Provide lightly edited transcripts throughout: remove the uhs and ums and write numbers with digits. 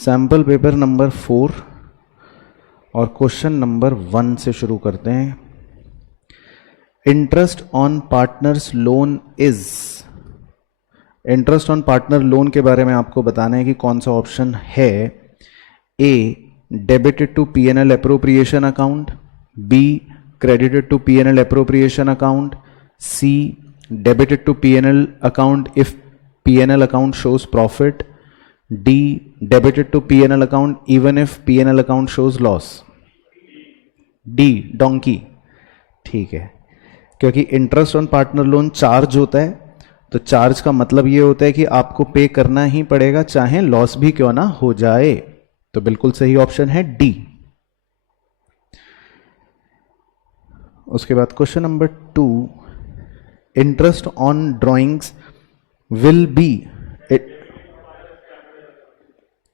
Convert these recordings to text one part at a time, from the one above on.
Sample paper number 4 और question number 1 से शुरू करते हैं। Interest on partners loan is, interest on partner loan के बारे में आपको बताना है कि कौन सा ऑप्शन है। A debited to PNL appropriation account, B credited to PNL appropriation account, C debited to PNL account if PNL account shows profit, D debited to PNL account even if PNL account shows loss. D donkey, ठीक है, क्योंकि interest on partner loan charge होता है, तो charge का मतलब ये होता है कि आपको पे करना ही पड़ेगा चाहे लॉस भी क्यों ना हो जाए। तो बिल्कुल सही ऑप्शन है डी। उसके बाद question number 2, interest on drawings will be,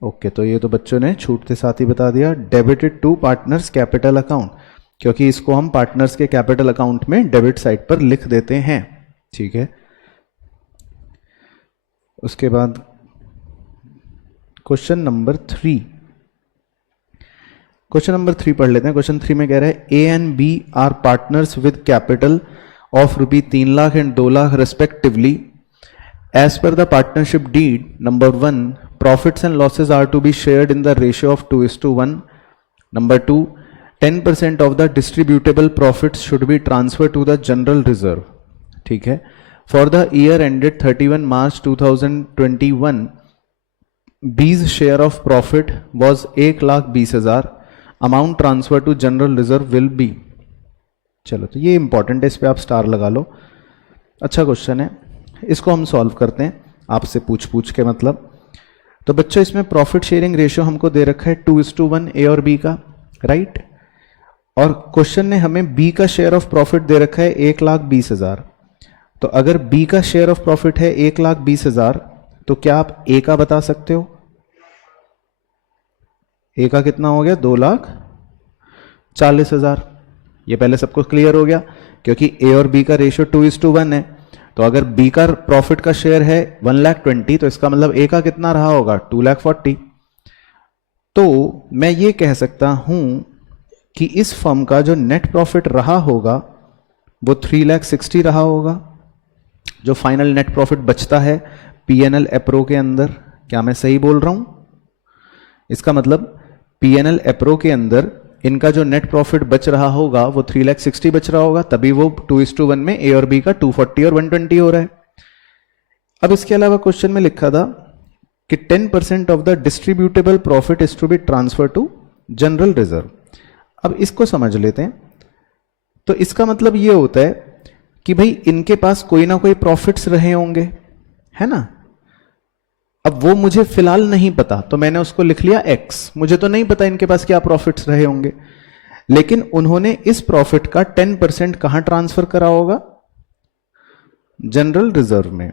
okay, तो ये तो बच्चों ने छूटते साथ ही बता दिया, debited to partners capital account, क्योंकि इसको हम पार्टनर्स के कैपिटल अकाउंट में डेबिट साइड पर लिख देते हैं, ठीक है। उसके बाद क्वेश्चन नंबर 3, क्वेश्चन नंबर 3 पढ़ लेते हैं। क्वेश्चन 3 में कह रहा है A and B are partners with capital of rupee 3 lakh and 2 lakh respectively. As per the partnership deed number 1, profits and losses are to be shared in the ratio of 2:1. Number 2, 10% of the distributable profits should be transferred to the general reserve, ठीक है। For the year ended 31 March 2021, B's share of profit was 1,20,000. Amount transfer to general reserve will be, चलो तो ये important है, इस पे आप star लगा लो। अच्छा क्वेश्चन है, इसको हम सॉल्व करते हैं आपसे पूछ के। मतलब तो बच्चों इसमें प्रॉफिट शेयरिंग रेशियो हमको दे रखा है 2:1 ए और बी का, राइट। और क्वेश्चन ने हमें बी का शेयर ऑफ प्रॉफिट दे रखा है 1,20,000। तो अगर बी का शेयर ऑफ प्रॉफिट है 1,20,000, तो क्या आप ए का बता सकते हो? ए का कितना हो गया? 2,40,000। ये पहले सबको क्लियर हो गया, क्योंकि ए और बी का रेशियो 2:1 है। तो अगर बी का प्रॉफिट का शेयर है 1,20,000, तो इसका मतलब ए का कितना रहा होगा? 2,40,000। तो मैं ये कह सकता हूं कि इस फर्म का जो नेट प्रॉफिट रहा होगा वो 3,60,000 रहा होगा, जो फाइनल नेट प्रॉफिट बचता है पीएनएल एप्रो के अंदर। क्या मैं सही बोल रहा हूं? इसका मतलब पीएनएल एप्रो के अंदर इनका जो नेट प्रॉफिट बच रहा होगा वो 3,60,000 बच रहा होगा, तभी वो 2:1 में ए और बी का 240 और 120 हो रहा है। अब इसके अलावा क्वेश्चन में लिखा था कि 10% of the distributable profit is to be transfer to general reserve. अब इसको समझ लेते हैं। तो इसका मतलब ये होता है कि भाई इनके पास कोई ना कोई प्रॉफिट्स रहे होंगे, है ना। अब वो मुझे फिलहाल नहीं पता, तो मैंने उसको लिख लिया एक्स। मुझे तो नहीं पता इनके पास क्या प्रॉफिट्स रहे होंगे, लेकिन उन्होंने इस प्रॉफिट का 10% कहां ट्रांसफर करा होगा? जनरल रिजर्व में।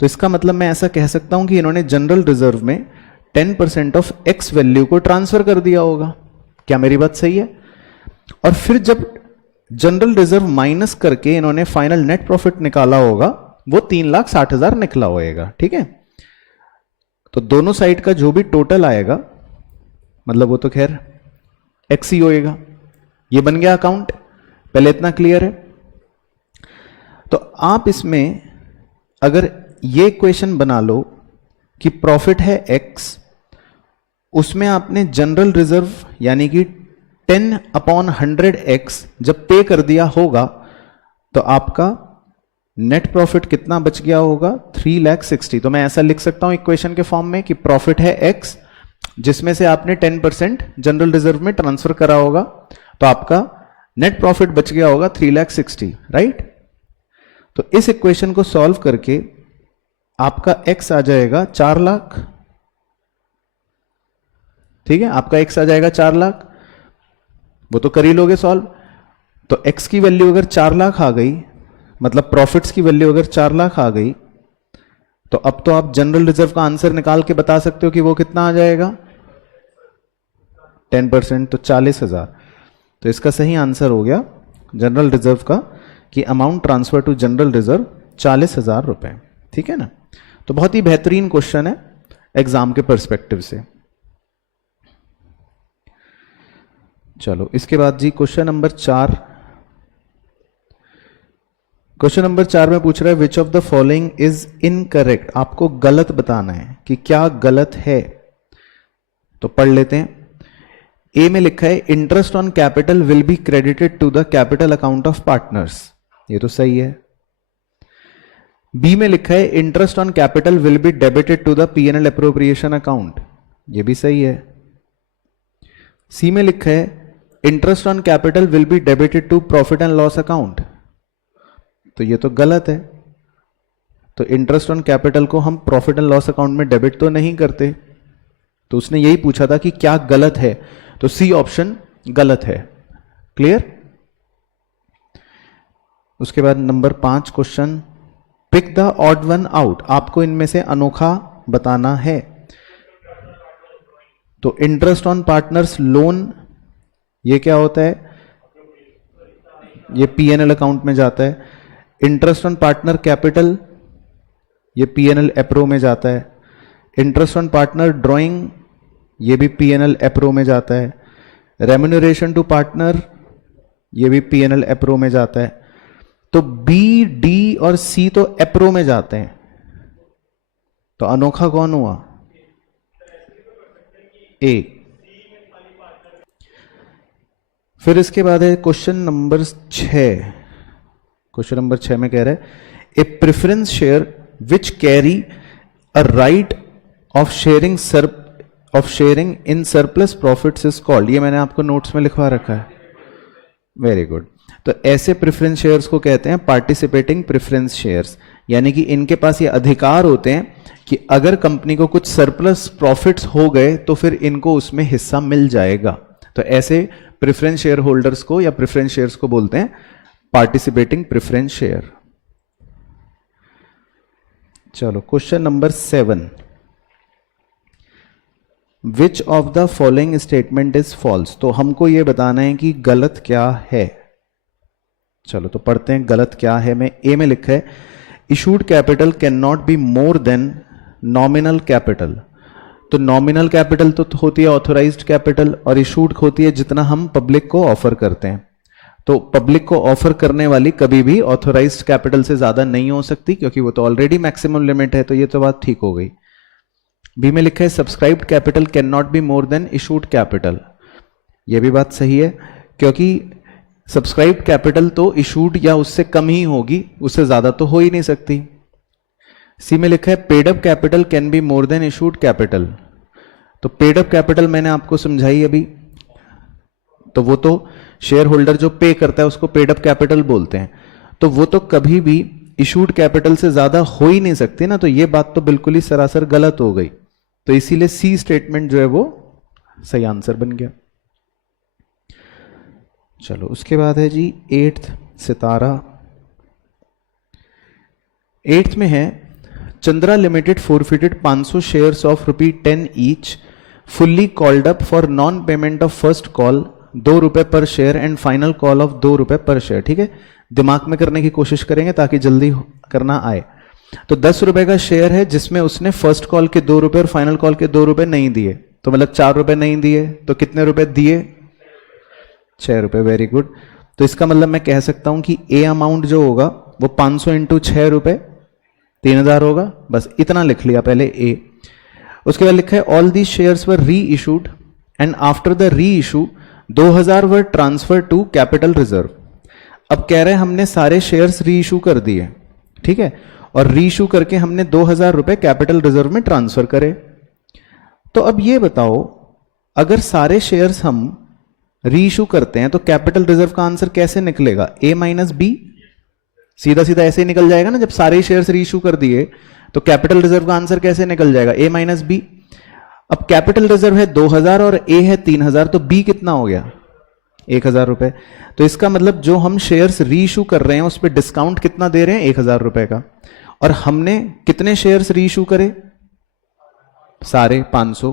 तो इसका मतलब मैं ऐसा कह सकता हूं कि इन्होंने जनरल रिजर्व में 10% ऑफ एक्स वैल्यू को ट्रांसफर कर दिया होगा। क्या मेरी बात सही है? और फिर जब जनरल रिजर्व माइनस करके इन्होंने फाइनल नेट प्रॉफिट निकाला होगा, वो 3,60,000 निकला होएगा, ठीक है। तो दोनों साइड का जो भी टोटल आएगा, मतलब वो तो खैर एक्स ही होएगा। ये बन गया अकाउंट, पहले इतना क्लियर है। तो आप इसमें अगर ये इक्वेशन बना लो कि प्रॉफिट है एक्स, उसमें आपने जनरल रिजर्व यानी कि 10/100x जब पे कर दिया होगा, तो आपका नेट प्रॉफिट कितना बच गया होगा? 3,60,000। तो मैं ऐसा लिख सकता हूं इक्वेशन के फॉर्म में कि प्रॉफिट है x, जिसमें से आपने 10% जनरल रिजर्व में ट्रांसफर करा होगा, तो आपका नेट प्रॉफिट बच गया होगा 3,60,000, राइट। तो इस इक्वेशन को सॉल्व करके आपका x आ जाएगा 4 लाख, ठीक है। आपका x आ जाएगा 4 लाख, वो तो कर ही लोगे सॉल्व। तो x की वैल्यू अगर 4 लाख आ गई, मतलब प्रॉफिट्स की वैल्यू अगर 4 लाख आ गई, तो अब तो आप जनरल रिजर्व का आंसर निकाल के बता सकते हो कि वो कितना आ जाएगा? 10%, तो 40,000। तो इसका सही आंसर हो गया जनरल रिजर्व का कि amount transfer to general reserve 40,000 रुपए, ठीक है ना। तो बहुत ही बेहतरीन क्वेश्चन है, एग्जाम के पर्सपेक्टिव से। चलो इसके बाद जी क्वेश्चन नंबर 4। क्वेश्चन नंबर 4 में पूछ रहा है विच of the following is incorrect. आपको गलत बताना है कि क्या गलत है। तो पढ़ लेते हैं। ए में लिखा है interest on capital will be credited to the capital account of partners, ये तो सही है। बी में लिखा है interest on capital will be debited to the P&L appropriation account, ये भी सही है। सी में लिखा है interest on capital will be debited to profit and loss account, तो ये तो गलत है। तो इंटरेस्ट ऑन कैपिटल को हम प्रॉफिट एंड लॉस अकाउंट में डेबिट तो नहीं करते। तो उसने यही पूछा था कि क्या गलत है, तो सी ऑप्शन गलत है। क्लियर। उसके बाद number 5 question, pick the odd one out. आपको इनमें से अनोखा बताना है। तो इंटरेस्ट ऑन पार्टनर्स लोन, ये क्या होता है, ये P&L अकाउंट में जाता है। इंटरेस्ट ऑन पार्टनर कैपिटल, ये P&L एप्रो में जाता है। इंटरेस्ट ऑन पार्टनर ड्राइंग, ये भी P&L एप्रो में जाता है। रेम्यूनरेशन टू पार्टनर, ये भी P&L एप्रो में जाता है। तो बी, डी और सी तो एप्रो में जाते हैं, तो अनोखा कौन हुआ, ए। फिर इसके बाद है क्वेश्चन नंबर 6। क्वेश्चन नंबर 6 में कह रहा है A preference share which carry a right of sharing in surplus profits is called. ये मैंने आपको नोट्स में लिखवा रखा है। Very good. तो ऐसे प्रेफरेंस शेयर्स को कहते हैं पार्टिसिपेटिंग प्रेफरेंस शेयर्स, यानी कि इनके पास ये अधिकार होते हैं कि अगर कंपनी को कुछ सरप्लस प्रॉफिट्स हो गए तो फिर इनको उसमें हिस्सा मिल जाएगा। तो ऐसे प्रेफरेंस शेयर होल्डर्स को या प्रेफरेंस शेयर्स को बोलते हैं पार्टिसिपेटिंग प्रेफरेंस शेयर। चलो question number 7, which of the following statement is false. तो हमको यह बताना है कि गलत क्या है। चलो तो पढ़ते हैं गलत क्या है। मैं ए में लिखा है issued capital can not be more than nominal capital. तो नॉमिनल कैपिटल तो होती है ऑथोराइज्ड कैपिटल और इशूड होती है जितना हम पब्लिक को ऑफर करते हैं। तो पब्लिक को ऑफर करने वाली कभी भी ऑथोराइज्ड कैपिटल से ज्यादा नहीं हो सकती, क्योंकि वो तो ऑलरेडी मैक्सिमम लिमिट है। तो ये तो बात ठीक हो गई। बी में लिखा है subscribed capital can not be more than issued capital. ये भी बात सही है, क्योंकि सब्सक्राइब्ड कैपिटल तो इशूड या उससे कम ही होगी, उससे ज्यादा तो हो ही नहीं सकती। सी में लिखा है paid up capital can be more than issued capital. तो पेड अप कैपिटल मैंने आपको समझाई अभी, तो वो तो शेयर होल्डर जो पे करता है उसको पेड अप कैपिटल बोलते हैं। तो वो तो कभी भी इशूड कैपिटल से ज्यादा हो ही नहीं सकती ना। तो ये बात तो बिल्कुल ही सरासर गलत हो गई। तो इसीलिए सी स्टेटमेंट जो है वो सही आंसर बन गया। चलो उसके बाद है जी 8th सितारा। 8th में है Chandra limited forfeited 500 shares of ₹10 each fully called up for non payment of first call ₹2 पर share and final call of ₹2 पर शेयर। ठीक है, दिमाग में करने की कोशिश करेंगे ताकि जल्दी करना आए। तो ₹10 का शेयर है जिसमें उसने फर्स्ट कॉल के ₹2 और फाइनल कॉल के ₹2 नहीं दिए, तो मतलब ₹4 नहीं दिए। तो कितने रुपए दिए, ₹6। Very good. तो इसका मतलब मैं कह सकता हूं कि ए अमाउंट जो होगा वो 500 इंटू ₹6 3000 होगा। बस इतना लिख लिया पहले ए। उसके बाद लिखा है all the shares were reissued and after the reissue 2000 were transfer to capital reserve. अब कह रहे हैं हमने सारे शेयर्स री इशू कर दिए, ठीक है, और री इशू करके हमने ₹2000 कैपिटल रिजर्व में ट्रांसफर करे। तो अब ये बताओ, अगर सारे शेयर्स हम री इशू करते हैं तो कैपिटल रिजर्व का आंसर कैसे निकलेगा, ए माइनस बी। सीधा सीधा ऐसे ही निकल जाएगा ना, जब सारे शेयर्स री इशू कर दिए तो कैपिटल रिजर्व का आंसर कैसे निकल जाएगा, ए माइनस बी। अब कैपिटल रिजर्व है 2000 और ए है 3000, तो बी कितना हो गया, ₹1000। तो इसका मतलब जो हम शेयर्स री इशू कर रहे हैं उस पर डिस्काउंट कितना दे रहे हैं, ₹1000 का। और हमने कितने शेयर्स री इशू करे, सारे 500।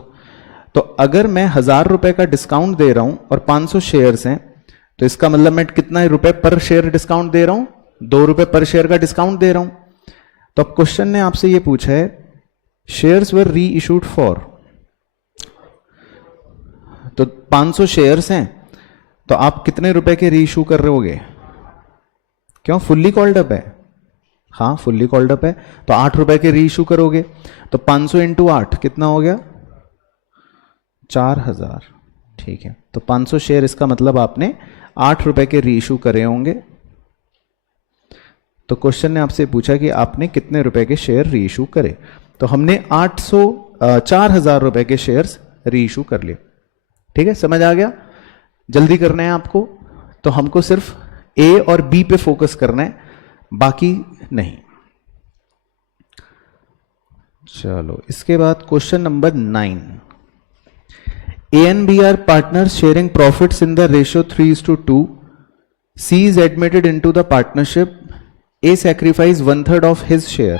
तो अगर मैं ₹1000 का डिस्काउंट दे रहा हूं और 500 शेयर्स हैं, तो इसका मतलब मैं कितना रुपए पर शेयर डिस्काउंट दे रहा हूं, ₹2 पर शेयर का डिस्काउंट दे रहा हूं। तो अब क्वेश्चन ने आपसे ये पूछा है शेयर्स वर री इशूड फॉर, तो 500 शेयर्स हैं, तो आप कितने रुपए के री इशू कर रहे होगे? क्यों, फुल्ली कॉल्ड अप है? हाँ फुल्ली कॉल्ड अप है, तो 8 रुपए के री इशू करोगे, तो 500 इंटू 8 कितना हो गया? 4000। ठीक है, तो 500 शेयर, इसका मतलब आपने 8 रुपए के री इशू करे होंगे। तो क्वेश्चन ने आपसे पूछा कि आपने कितने रुपए के शेयर री इशू करे, तो हमने 4000 रुपए के शेयर्स री इशू कर लिए। ठीक है, समझ आ गया? जल्दी करना है आपको, तो हमको सिर्फ ए और बी पे फोकस करना है, बाकी नहीं। चलो इसके बाद question number 9। A and B are partners sharing profits in the ratio 3:2. C is admitted into the partnership. A sacrifice 1/3 of his share.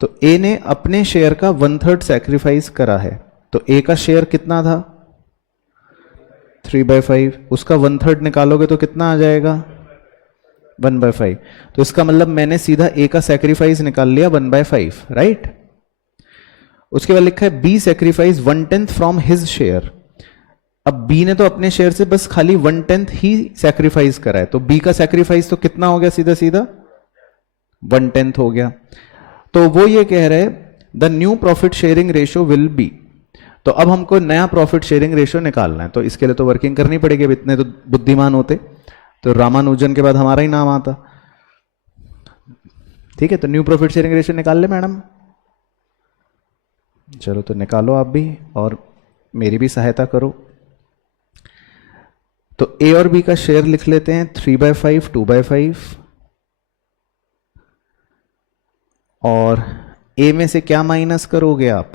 तो ए ने अपने शेयर का 1/3 सैक्रिफाइस करा है, तो ए का शेयर कितना था? 3/5। उसका 1/3 निकालोगे तो कितना आ जाएगा? 1/5। तो इसका मतलब मैंने सीधा ए का सैक्रिफाइस निकाल लिया 1/5, राइट? उसके बाद लिखा है B sacrifice 1/10 from his share. अब बी ने तो अपने शेयर से बस खाली 1/10 ही सैक्रिफाइस करा है, तो बी का सैक्रिफाइस तो कितना हो गया? सीधा सीधा 1/10 हो गया। तो वो ये कह रहे the new profit sharing ratio will be. तो अब हमको नया प्रॉफिट शेयरिंग रेशियो निकालना है, तो इसके लिए तो वर्किंग करनी पड़ेगी। अब इतने तो बुद्धिमान होते तो रामानुजन के बाद हमारा ही नाम आता। ठीक है, तो न्यू प्रॉफिट शेयरिंग रेशियो निकाल ले मैडम। चलो तो निकालो आप भी, और मेरी भी सहायता करो। तो ए और बी का शेयर लिख लेते हैं 3/5, 2/5, और ए में से क्या माइनस करोगे आप?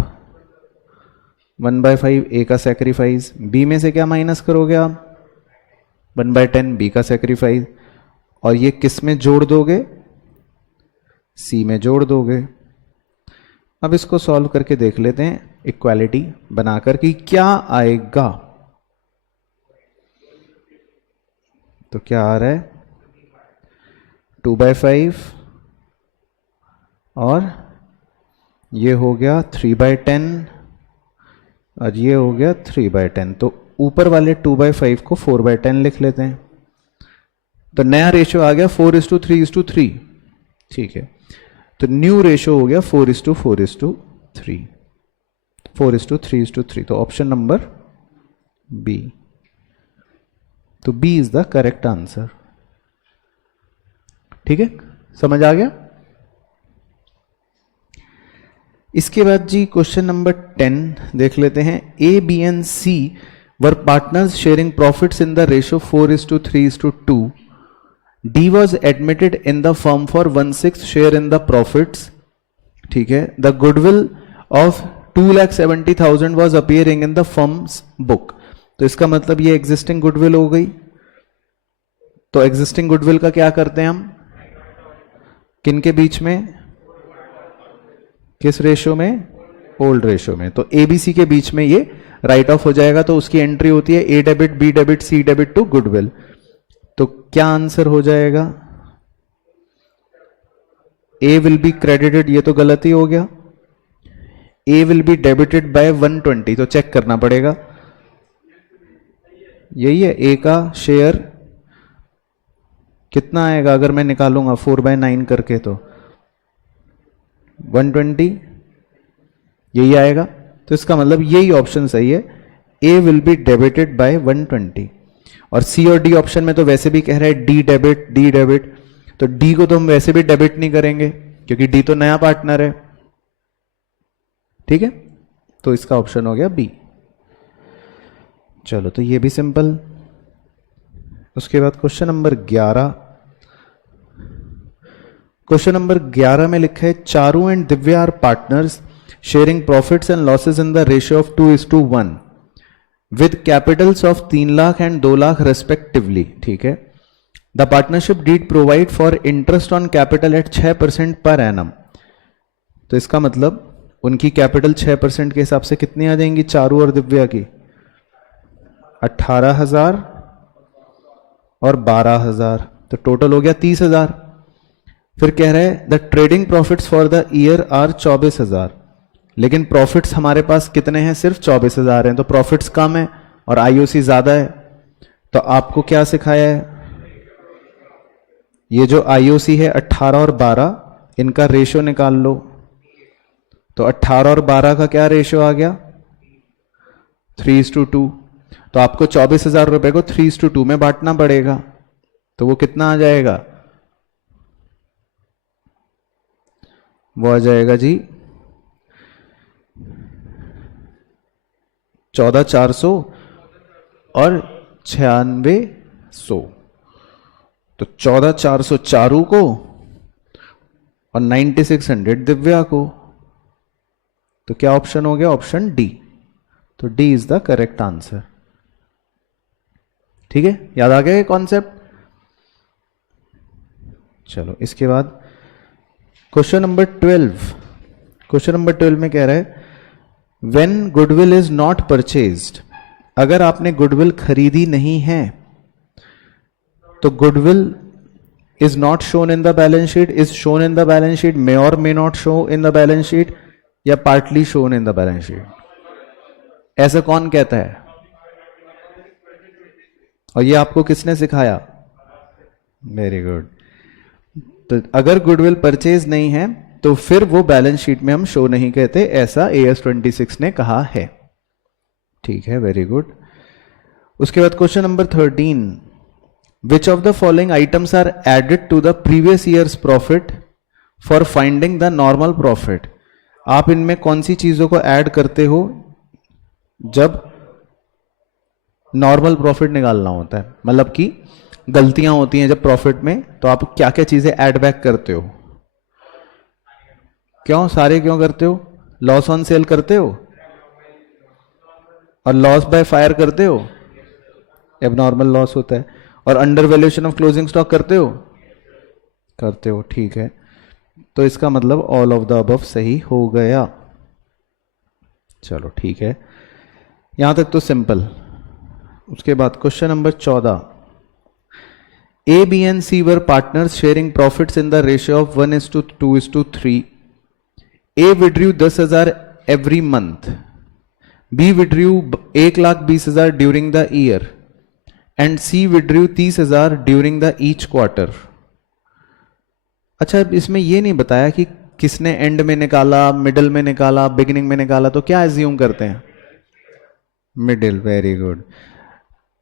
1/5 ए का सैक्रिफाइस। बी में से क्या माइनस करोगे आप? 1/10 बी का सैक्रिफाइस। और ये किस में जोड़ दोगे? सी में जोड़ दोगे। अब इसको सॉल्व करके देख लेते हैं, इक्वालिटी बनाकर कि क्या आएगा। तो क्या आ रहा है? 2/5 और ये हो गया 3/10 और ये हो गया 3/10। तो ऊपर वाले 2/5 को 4/10 लिख लेते हैं। तो नया रेशियो आ गया 4:3:3। ठीक है, तो न्यू रेशियो हो गया 4:4:3, 4:3:3। तो ऑप्शन नंबर बी। तो B is the correct answer. ठीक है, समझ आ गया? इसके बाद जी क्वेश्चन नंबर 10 देख लेते हैं। A, B and C were partners sharing profits in the ratio 4:3:2. D was admitted in the firm for 1/6 share in the profits. ठीक है, the goodwill of 2,70,000 was appearing in the firm's book. तो इसका मतलब ये existing goodwill हो गई। तो existing goodwill का क्या करते हैं हम? किन के बीच में? किस रेशियो में? ओल्ड रेशियो में। तो एबीसी के बीच में ये राइट ऑफ हो जाएगा, तो उसकी एंट्री होती है A debit, B debit, C debit to goodwill. तो क्या आंसर हो जाएगा? ए विल बी क्रेडिटेड, ये तो गलत ही हो गया। ए विल बी डेबिटेड बाय 120, तो चेक करना पड़ेगा। यही है, ए का शेयर कितना आएगा अगर मैं निकालूंगा 4/9 करके? तो 120 यही आएगा। तो इसका मतलब यही ऑप्शन सही है, ए विल बी डेबिटेड बाय 120। और सी और डी ऑप्शन में तो वैसे भी कह रहा है डी डेबिट, डी डेबिट। तो डी को तो हम वैसे भी डेबिट नहीं करेंगे क्योंकि डी तो नया पार्टनर है। ठीक है, तो इसका ऑप्शन हो गया बी। चलो तो ये भी सिंपल। उसके बाद क्वेश्चन नंबर 11। क्वेश्चन नंबर 11 में लिखा है Charu and Divya are partners sharing profits and losses in the ratio of 2:1 with capitals of 3 lakh and 2 lakh respectively. ठीक है, the partnership deed provide for interest on capital at 6% per annum. तो इसका मतलब उनकी capital 6% के हिसाब से कितनी आ जाएंगी चारू और दिव्या की? 18,000 और 12,000, तो टोटल हो गया 30,000. फिर कह रहे हैं the trading profits for the year are 24,000. लेकिन प्रॉफिट्स हमारे पास कितने हैं, सिर्फ 24,000 हैं, तो प्रॉफिट्स कम है और आईओसी ज्यादा है। तो आपको क्या सिखाया है, ये जो आईओसी है 18 और 12, इनका रेशो निकाल लो। तो 18 और 12 का क्या रेशो आ गया, 3:2। तो आपको 24,000 रुपए को 3:2 में बांटना पड़ेगा। तो वो कितना आ जाएगा, वो आ जाएगा जी 14,400 और 9600। तो 14,400 चारू को और 9600 दिव्या को। तो क्या ऑप्शन हो गया, ऑप्शन डी। तो D is the correct answer. ठीक है, याद आ गया ये कॉन्सेप्ट। चलो इसके बाद क्वेश्चन नंबर 12। क्वेश्चन नंबर 12 में कह रहा है when goodwill is not purchased, अगर आपने गुडविल खरीदी नहीं है तो goodwill is not shown in the balance sheet, is shown in the balance sheet, may और may not show in the balance sheet, या partly shown in the balance sheet. ऐसा कौन कहता है, और ये आपको किसने सिखाया, वेरी गुड। तो अगर गुडविल परचेज नहीं है तो फिर वो बैलेंस शीट में हम शो नहीं कहते, ऐसा AS 26 ने कहा है। ठीक है, वेरी गुड। उसके बाद question number 13, which of the following items are added to the previous years profit for finding the normal profit. आप इनमें कौन सी चीजों को ऐड करते हो जब नॉर्मल प्रॉफिट निकालना होता है, मतलब कि गलतियां होती हैं जब प्रॉफिट में, तो आप क्या क्या चीजें ऐड बैक करते हो, क्यों सारे क्यों करते हो, लॉस ऑन सेल करते हो और लॉस बाय फायर करते हो, एबनॉर्मल लॉस होता है, और under valuation of closing stock करते हो, करते हो। ठीक है, तो इसका मतलब ऑल ऑफ द अबव सही हो गया। चलो ठीक है, यहां तक तो सिंपल। उसके बाद question number 14, A, B and C were partners sharing profits in the ratio of 1:2:3. A withdrew 10,000 every month. B withdrew 1,20,000 during the year and C withdrew 30,000 during the each quarter. अच्छा, इसमें ये नहीं बताया कि किसने and में निकाला, middle में निकाला, बिगिनिंग में निकाला, तो क्या एज्यूम करते हैं, मिडिल। Very good.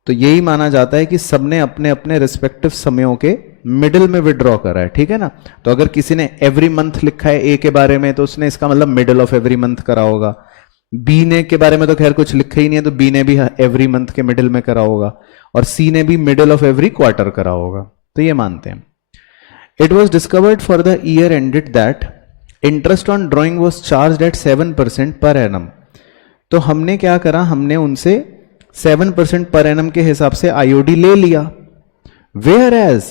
तो यही माना जाता है कि सबने अपने अपने रिस्पेक्टिव समयों के मिडिल में विड्रॉ करा है। ठीक है ना, तो अगर किसी ने एवरी मंथ लिखा है ए के बारे में तो उसने इसका मतलब मिडिल ऑफ एवरी मंथ करा होगा। बी ने के बारे में तो खैर कुछ लिखा ही नहीं है, तो बी ने भी एवरी मंथ के मिडिल में करा होगा, और सी ने भी मिडिल ऑफ एवरी क्वार्टर करा होगा। तो ये मानते हैं। It was discovered for the year ended that interest on drawing was charge at 7% per annum. तो हमने क्या करा, हमने उनसे 7% पर एनम के हिसाब से आईओडी ले लिया। Whereas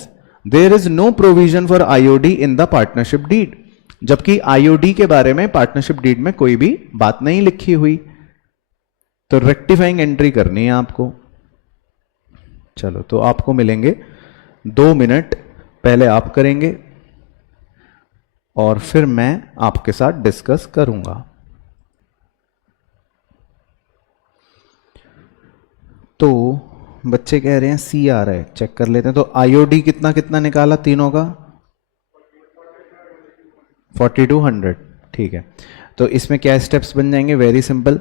there is no provision for IOD in the partnership deed, जबकि आईओडी के बारे में पार्टनरशिप डीड में कोई भी बात नहीं लिखी हुई। तो रेक्टिफाइंग एंट्री करनी है आपको। चलो, तो आपको मिलेंगे 2 मिनट, पहले आप करेंगे और फिर मैं आपके साथ डिस्कस करूंगा। तो बच्चे कह रहे हैं सी आ रहा है, चेक कर लेते हैं। तो आईओडी कितना कितना निकाला तीनों का, 4200। ठीक है, तो इसमें क्या स्टेप्स बन जाएंगे, वेरी सिंपल।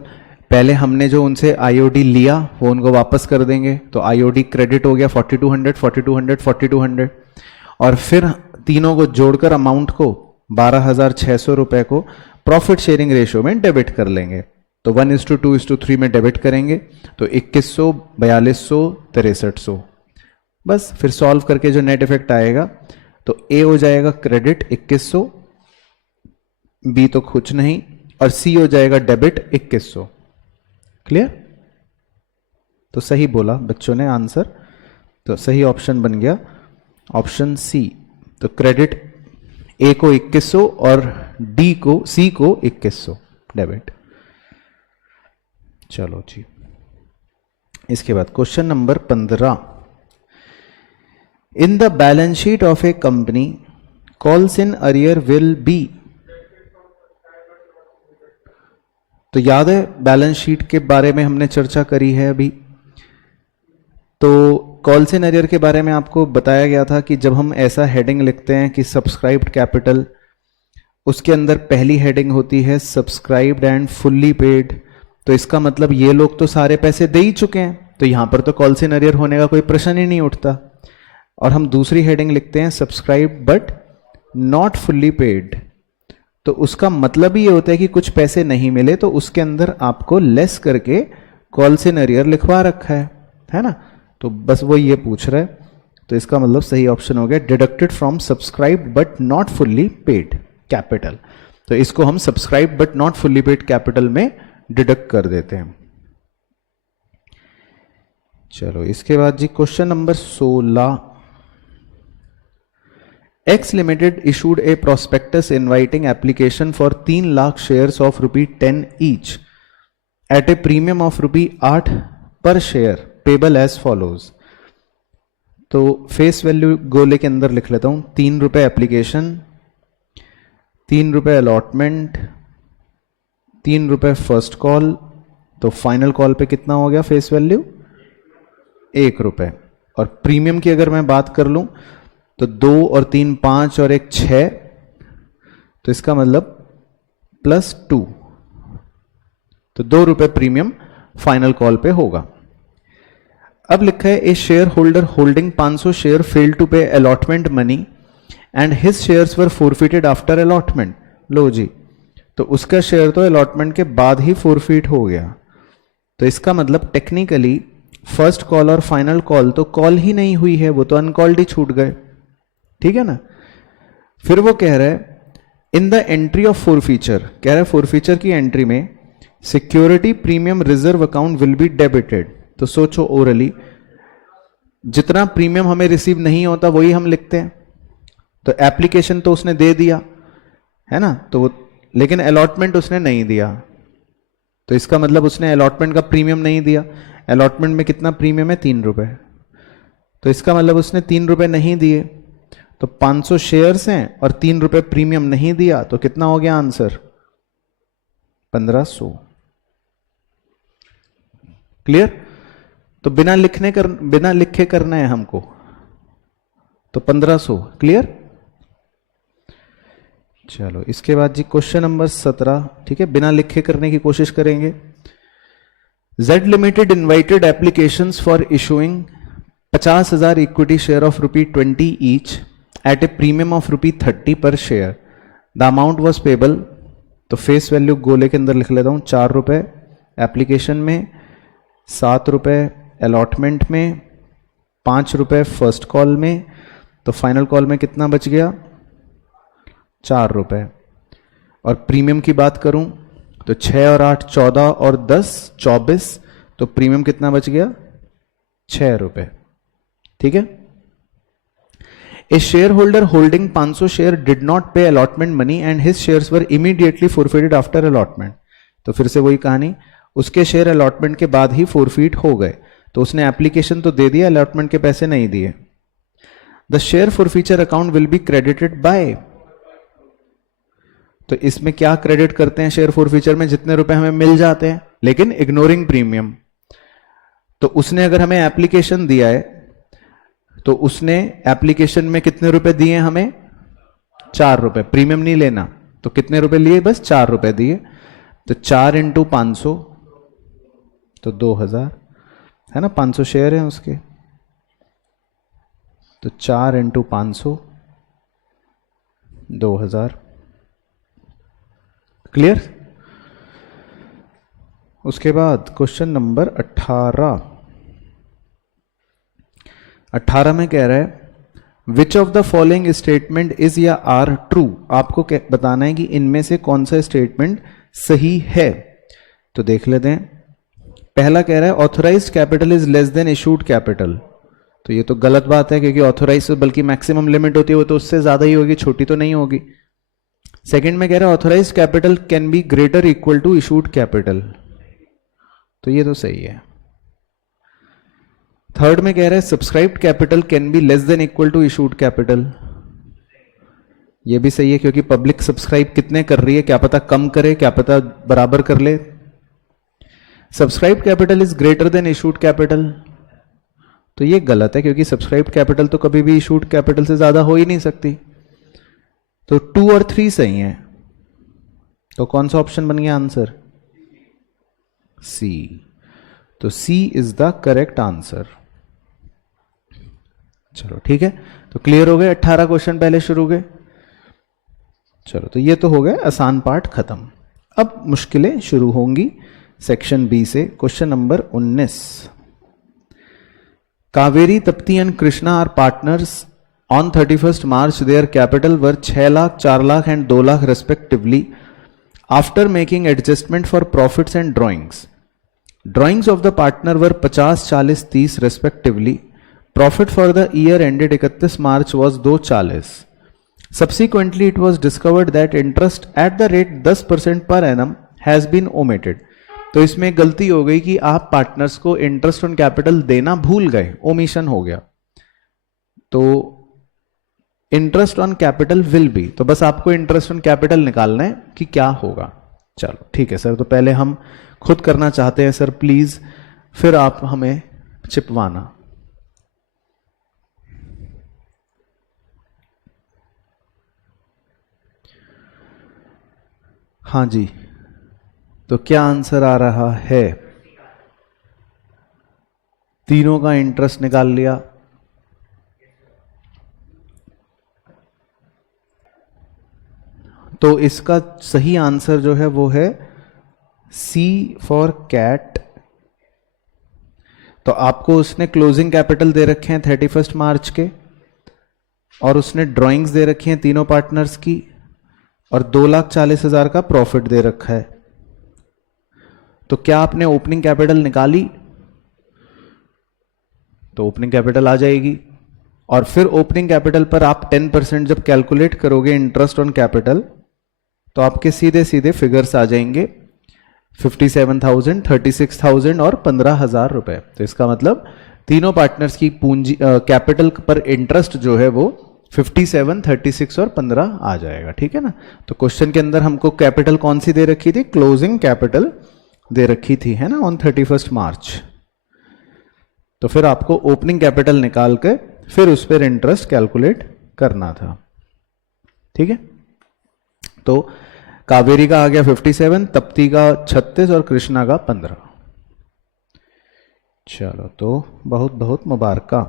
पहले हमने जो उनसे आईओडी लिया वो उनको वापस कर देंगे, तो आईओडी क्रेडिट हो गया 4200, 4200, 4200, और फिर तीनों को जोड़कर अमाउंट को 12,600 रुपए को प्रॉफिट शेयरिंग रेशियो में डेबिट कर लेंगे। तो 1:2:3 में डेबिट करेंगे, तो 2100, 4200, 6300। बस फिर सॉल्व करके जो नेट इफेक्ट आएगा, तो ए हो जाएगा क्रेडिट 2100, बी तो कुछ नहीं, और सी हो जाएगा डेबिट 2100। क्लियर? तो सही बोला बच्चों ने आंसर, तो सही ऑप्शन बन गया ऑप्शन सी। तो क्रेडिट ए को 2100 और डी को, सी को 2100 डेबिट। चलो जी, इसके बाद question number 15, in the balance sheet of a company calls in arrear will be. तो याद है बैलेंस शीट के बारे में हमने चर्चा करी है अभी। तो कॉल सिनेरियर के बारे में आपको बताया गया था कि जब हम ऐसा हेडिंग लिखते हैं कि सब्सक्राइब्ड कैपिटल, उसके अंदर पहली हेडिंग होती है सब्सक्राइब्ड एंड फुल्ली पेड, तो इसका मतलब ये लोग तो सारे पैसे दे ही चुके हैं, तो यहां पर तो कॉल सिनेरियर होने का कोई प्रश्न ही नहीं उठता। और हम दूसरी हेडिंग लिखते हैं subscribed but not fully paid, तो उसका मतलब ही ये होता है कि कुछ पैसे नहीं मिले, तो उसके अंदर आपको लेस करके कॉल सिनेरियर लिखवा रखा है ना। तो बस वो ये पूछ रहा है, तो इसका मतलब सही ऑप्शन हो गया deducted from subscribed but not fully paid capital. तो इसको हम subscribe but not fully paid capital में डिडक्ट कर देते हैं। चलो इसके बाद जी question number 16। X Limited issued a prospectus inviting application for 3 lakh shares of ₹10 each at a premium of ₹8 per share payable as follows। तो फेस वैल्यू गोले के अंदर लिख लेता हूं, ₹3 एप्लीकेशन, ₹3 अलॉटमेंट, ₹3 फर्स्ट कॉल, तो फाइनल कॉल पे कितना हो गया फेस वैल्यू ₹1। और प्रीमियम की अगर मैं बात कर लूं तो 2 और 3 5 और 1 6, तो इसका मतलब +2, तो ₹2 प्रीमियम फाइनल कॉल पे होगा। अब लिखा है A share holder holding 500 share fail to pay allotment money and his shares were forfeited after allotment. लो जी, तो उसका शेयर तो अलॉटमेंट के बाद ही फोरफिट हो गया, तो इसका मतलब टेक्निकली फर्स्ट कॉल और फाइनल कॉल तो कॉल ही नहीं हुई है, वो तो अनकॉल्ड ही छूट गए, ठीक है ना। फिर वो कह रहा है in the entry of forfeiture, कह रहा है फोरफीचर की एंट्री में security premium reserve account will be debited. तो सोचो ओरली जितना प्रीमियम हमें रिसीव नहीं होता वही हम लिखते हैं, तो एप्लीकेशन तो उसने दे दिया है ना, तो वो लेकिन अलॉटमेंट उसने नहीं दिया, तो इसका मतलब उसने अलॉटमेंट का प्रीमियम नहीं दिया। अलॉटमेंट में कितना प्रीमियम है ₹3, तो इसका मतलब उसने ₹3 नहीं दिए, तो 500 शेयर्स हैं और ₹3 प्रीमियम नहीं दिया, तो कितना हो गया आंसर 1500। क्लियर। तो बिना लिखे करना है हमको, तो 1500 क्लियर। चलो इसके बाद जी क्वेश्चन नंबर 17, ठीक है, बिना लिखे करने की कोशिश करेंगे। Z Limited invited applications for issuing 50,000 equity share of ₹20 each at a premium of ₹30 per share. The amount was payable, तो फेस वैल्यू गोले के अंदर लिख लेता हूं, ₹4 एप्लीकेशन में, ₹7 अलॉटमेंट में, ₹5 फर्स्ट कॉल में, तो फाइनल कॉल में कितना बच गया ₹4। और प्रीमियम की बात करूं तो 6 और 8 14 और 10 24, तो प्रीमियम कितना बच गया ₹6, ठीक है। A share holder holding 500 share did not pay allotment money and his shares were immediately forfeited after allotment. तो फिर से वही कहानी, उसके शेयर अलॉटमेंट के बाद ही फोरफिट हो गए, तो उसने एप्लीकेशन तो दे दिया, अलॉटमेंट के पैसे नहीं दिए। The share forfeiture account will be credited bye, तो इसमें क्या क्रेडिट करते हैं शेयर फॉरफीचर में, जितने रुपए हमें मिल जाते हैं, लेकिन इग्नोरिंग प्रीमियम। तो उसने अगर हमें एप्लीकेशन दिया है, तो उसने एप्लीकेशन में कितने रुपए दिए हमें ₹4, प्रीमियम नहीं लेना, तो कितने रुपए लिए, बस ₹4 दिए, तो 4 × 500 तो 2000 है ना, 500 शेयर हैं उसके, तो 4 × 500 2000। क्लियर। उसके बाद क्वेश्चन नंबर 18 में कह रहा है विच of the following statement is या आर ट्रू। आपको बताना है कि इनमें से कौन सा स्टेटमेंट सही है। तो देख लेते हैं। पहला कह रहा है authorised capital is less than issued capital, तो ये तो गलत बात है, क्योंकि ऑथोराइज बल्कि मैक्सिमम लिमिट होती है, वो तो उससे ज्यादा ही होगी, छोटी तो नहीं होगी। सेकंड में कह रहा है authorised capital can be greater equal to issued capital, तो ये तो सही है। थर्ड में कह रहा है subscribed capital can be less than equal to issued capital, ये भी सही है, क्योंकि पब्लिक सब्सक्राइब कितने कर रही है, क्या पता कम करे, क्या पता बराबर कर ले, subscribe capital is greater than issued capital, तो ये गलत है क्योंकि सब्सक्राइब कैपिटल तो कभी भी इशूड कैपिटल से ज्यादा हो ही नहीं सकती। तो 2 और 3 सही है, तो कौन सा ऑप्शन बन गया आंसर? सी। तो सी इज द करेक्ट आंसर। चलो ठीक है, तो क्लियर हो गए 18 क्वेश्चन पहले शुरू गए। चलो तो ये तो हो गया आसान पार्ट खत्म। अब मुश्किलें शुरू होंगी सेक्शन बी से। Question number 19। Kaveri, Tapti and Krishna are partners on 31st March. Their capital were 6 lakh, 4 lakh and 2 lakh respectively after making adjustment for profits and drawings. Drawings of the partner were 50, 40, 30 respectively. Profit for the year ended 31 March was 240. Subsequently, it was discovered that interest at the rate 10% per annum has been omitted. तो इसमें गलती हो गई कि आप partners को interest on capital देना भूल गए, ओमिशन हो गया। तो interest on capital will be, तो बस आपको इंटरेस्ट ऑन कैपिटल निकालना है कि क्या होगा। चलो ठीक है सर, तो पहले हम खुद करना चाहते हैं सर प्लीज, फिर आप हमें चिपवाना। हाँ जी, तो क्या आंसर आ रहा है? तीनों का इंटरेस्ट निकाल लिया। तो इसका सही आंसर जो है वो है सी फॉर कैट। तो आपको उसने क्लोजिंग कैपिटल दे रखे हैं 31 मार्च के, और उसने ड्राइंग्स दे रखी हैं तीनों पार्टनर्स की, और 2,40,000 का प्रॉफिट दे रखा है। तो क्या आपने ओपनिंग कैपिटल निकाली? तो ओपनिंग कैपिटल आ जाएगी, और फिर ओपनिंग कैपिटल पर आप 10% जब कैलकुलेट करोगे इंटरेस्ट ऑन कैपिटल, तो आपके सीधे सीधे फिगर्स आ जाएंगे 57,000, 36,000 और 15,000 रुपए। तो इसका मतलब तीनों पार्टनर्स की पूंजी कैपिटल पर इंटरेस्ट जो है वो 57, 36 और 15 आ जाएगा। ठीक है ना। तो क्वेश्चन के अंदर हमको कैपिटल कौन सी दे रखी थी? क्लोजिंग कैपिटल दे रखी थी, है ना, ऑन 31 मार्च। तो फिर आपको ओपनिंग कैपिटल निकाल के फिर उस पर इंटरेस्ट कैलकुलेट करना था। ठीक है। तो कावेरी का आ गया 57, तप्ती का 36 और कृष्णा का 15। चलो तो बहुत बहुत मुबारका।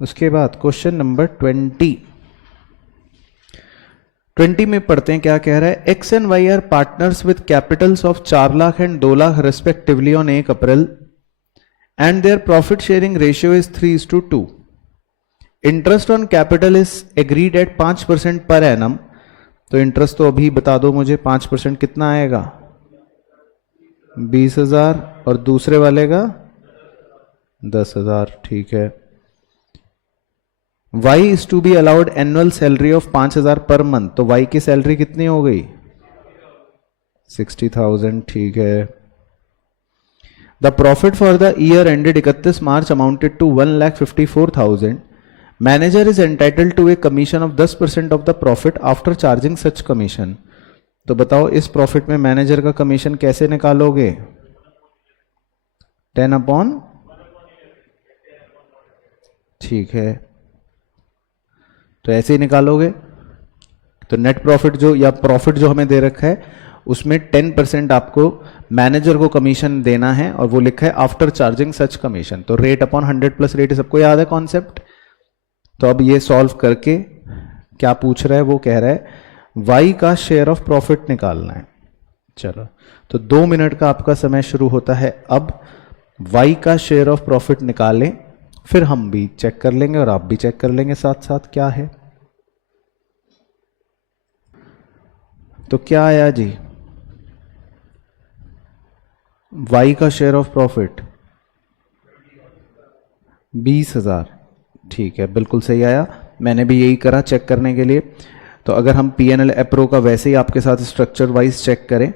उसके बाद क्वेश्चन नंबर 20 में पढ़ते हैं, क्या कह रहा है? X and Y are partners with capitals of 4 lakh and 2 lakh respectively on 1 April and their profit sharing ratio is 3:2। Interest on capital is agreed at 5% per annum. तो इंटरेस्ट तो अभी बता दो मुझे, 5% कितना आएगा? 20,000, और दूसरे वाले का 10,000। ठीक है। Y is to be allowed annual salary of 5,000 per month. तो Y की सैलरी कितनी हो गई? 60,000। ठीक है। The profit for the year ended 31 March amounted to 1,54,000। Manager is entitled to a commission of 10% of the profit after charging such commission. तो बताओ इस प्रॉफिट में मैनेजर का कमीशन कैसे निकालोगे? 10/। ठीक है, तो ऐसे ही निकालोगे। तो नेट प्रॉफिट जो या प्रॉफिट जो हमें दे रखा है उसमें 10% आपको मैनेजर को कमीशन देना है, और वो लिखा है आफ्टर चार्जिंग सच कमीशन। तो रेट अपॉन 100 प्लस रेट, सबको याद है कॉन्सेप्ट। तो अब ये सॉल्व करके क्या पूछ रहा है? वो कह रहा है वाई का शेयर ऑफ प्रॉफिट निकालना है। चलो तो 2 मिनट का आपका समय शुरू होता है अब। वाई का शेयर ऑफ प्रॉफिट निकालें, फिर हम भी चेक कर लेंगे और आप भी चेक कर लेंगे साथ साथ क्या है। तो क्या आया जी? वाई का शेयर ऑफ प्रॉफिट 20,000। ठीक है, बिल्कुल सही आया। मैंने भी यही करा चेक करने के लिए। तो अगर हम PNL एप्रो का वैसे ही आपके साथ स्ट्रक्चर वाइज चेक करें,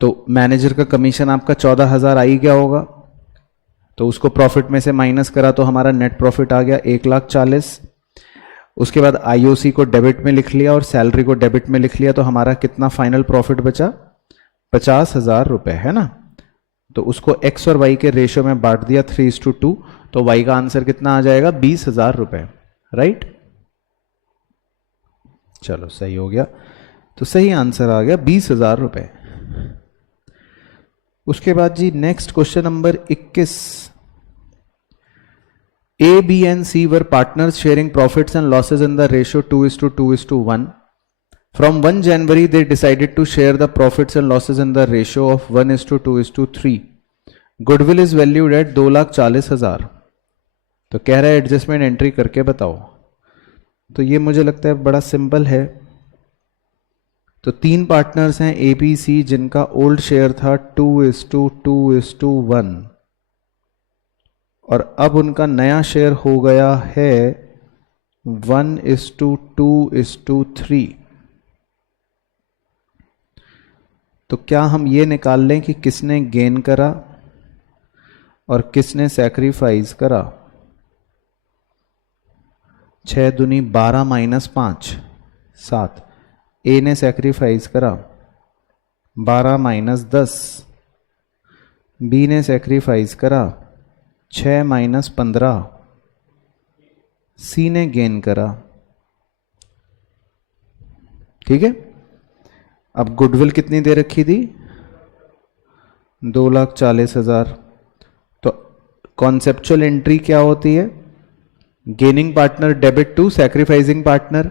तो मैनेजर का कमीशन आपका 14,000 आई गया होगा। तो उसको प्रॉफिट में से माइनस करा तो हमारा नेट प्रॉफिट आ गया 1,40,000। उसके बाद IOC को डेबिट में लिख लिया और सैलरी को डेबिट में लिख लिया, तो हमारा कितना फाइनल प्रॉफिट बचा? 50,000 रुपए, है ना। तो उसको x और y के रेशियो में बांट दिया 3:2, तो y का आंसर कितना आ जाएगा? 20,000 रुपए, राइट? चलो सही हो गया, तो सही आंसर आ गया 20,000 रुपए। उसके बाद जी next question number 21। A, B and C were partners sharing profits and losses in the ratio 2:2:1. From 1 January they decided to share the profits and losses in the ratio of 1:2:3. Goodwill is valued at 2,40,000। तो कह रहा है adjustment entry करके बताओ। तो ये मुझे लगता है बड़ा सिंपल है। तो 3 पार्टनर्स हैं ए बी सी, जिनका ओल्ड शेयर था 2:2:1 और अब उनका नया शेयर हो गया है 1:2:3। तो क्या हम ये निकाल लें कि किसने गेन करा और किसने सैक्रिफाइस करा? 6 दूनी 12 माइनस 5 7। ए ने सैक्रिफाइस करा 12 माइनस 10। बी ने सैक्रिफाइस करा 6 माइनस 15। सी ने गेन करा। ठीक है, अब गुडविल कितनी दे रखी थी? 2,40,000। तो कॉन्सेप्चुअल एंट्री क्या होती है? Gaining partner debit to sacrificing partner.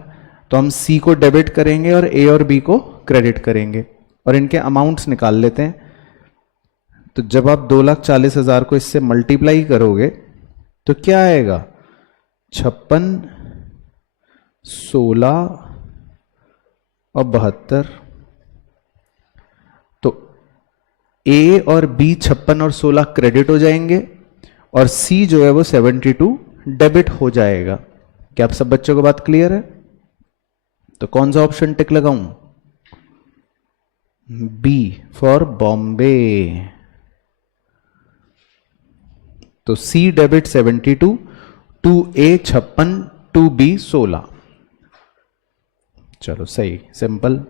तो हम सी को डेबिट करेंगे और ए और बी को क्रेडिट करेंगे और इनके अमाउंट्स निकाल लेते हैं। तो जब आप 2,40,000 को इससे मल्टीप्लाई करोगे तो क्या आएगा? 56, 16 और 72। तो ए और बी 56 और 16 क्रेडिट हो जाएंगे और सी जो है वो 72 डेबिट हो जाएगा। क्या आप सब बच्चों को बात क्लियर है? तो कौन सा ऑप्शन टिक लगाऊं? B for Bombay. तो C debit 72, to A 56, to B 16। चलो सही, सिंपल।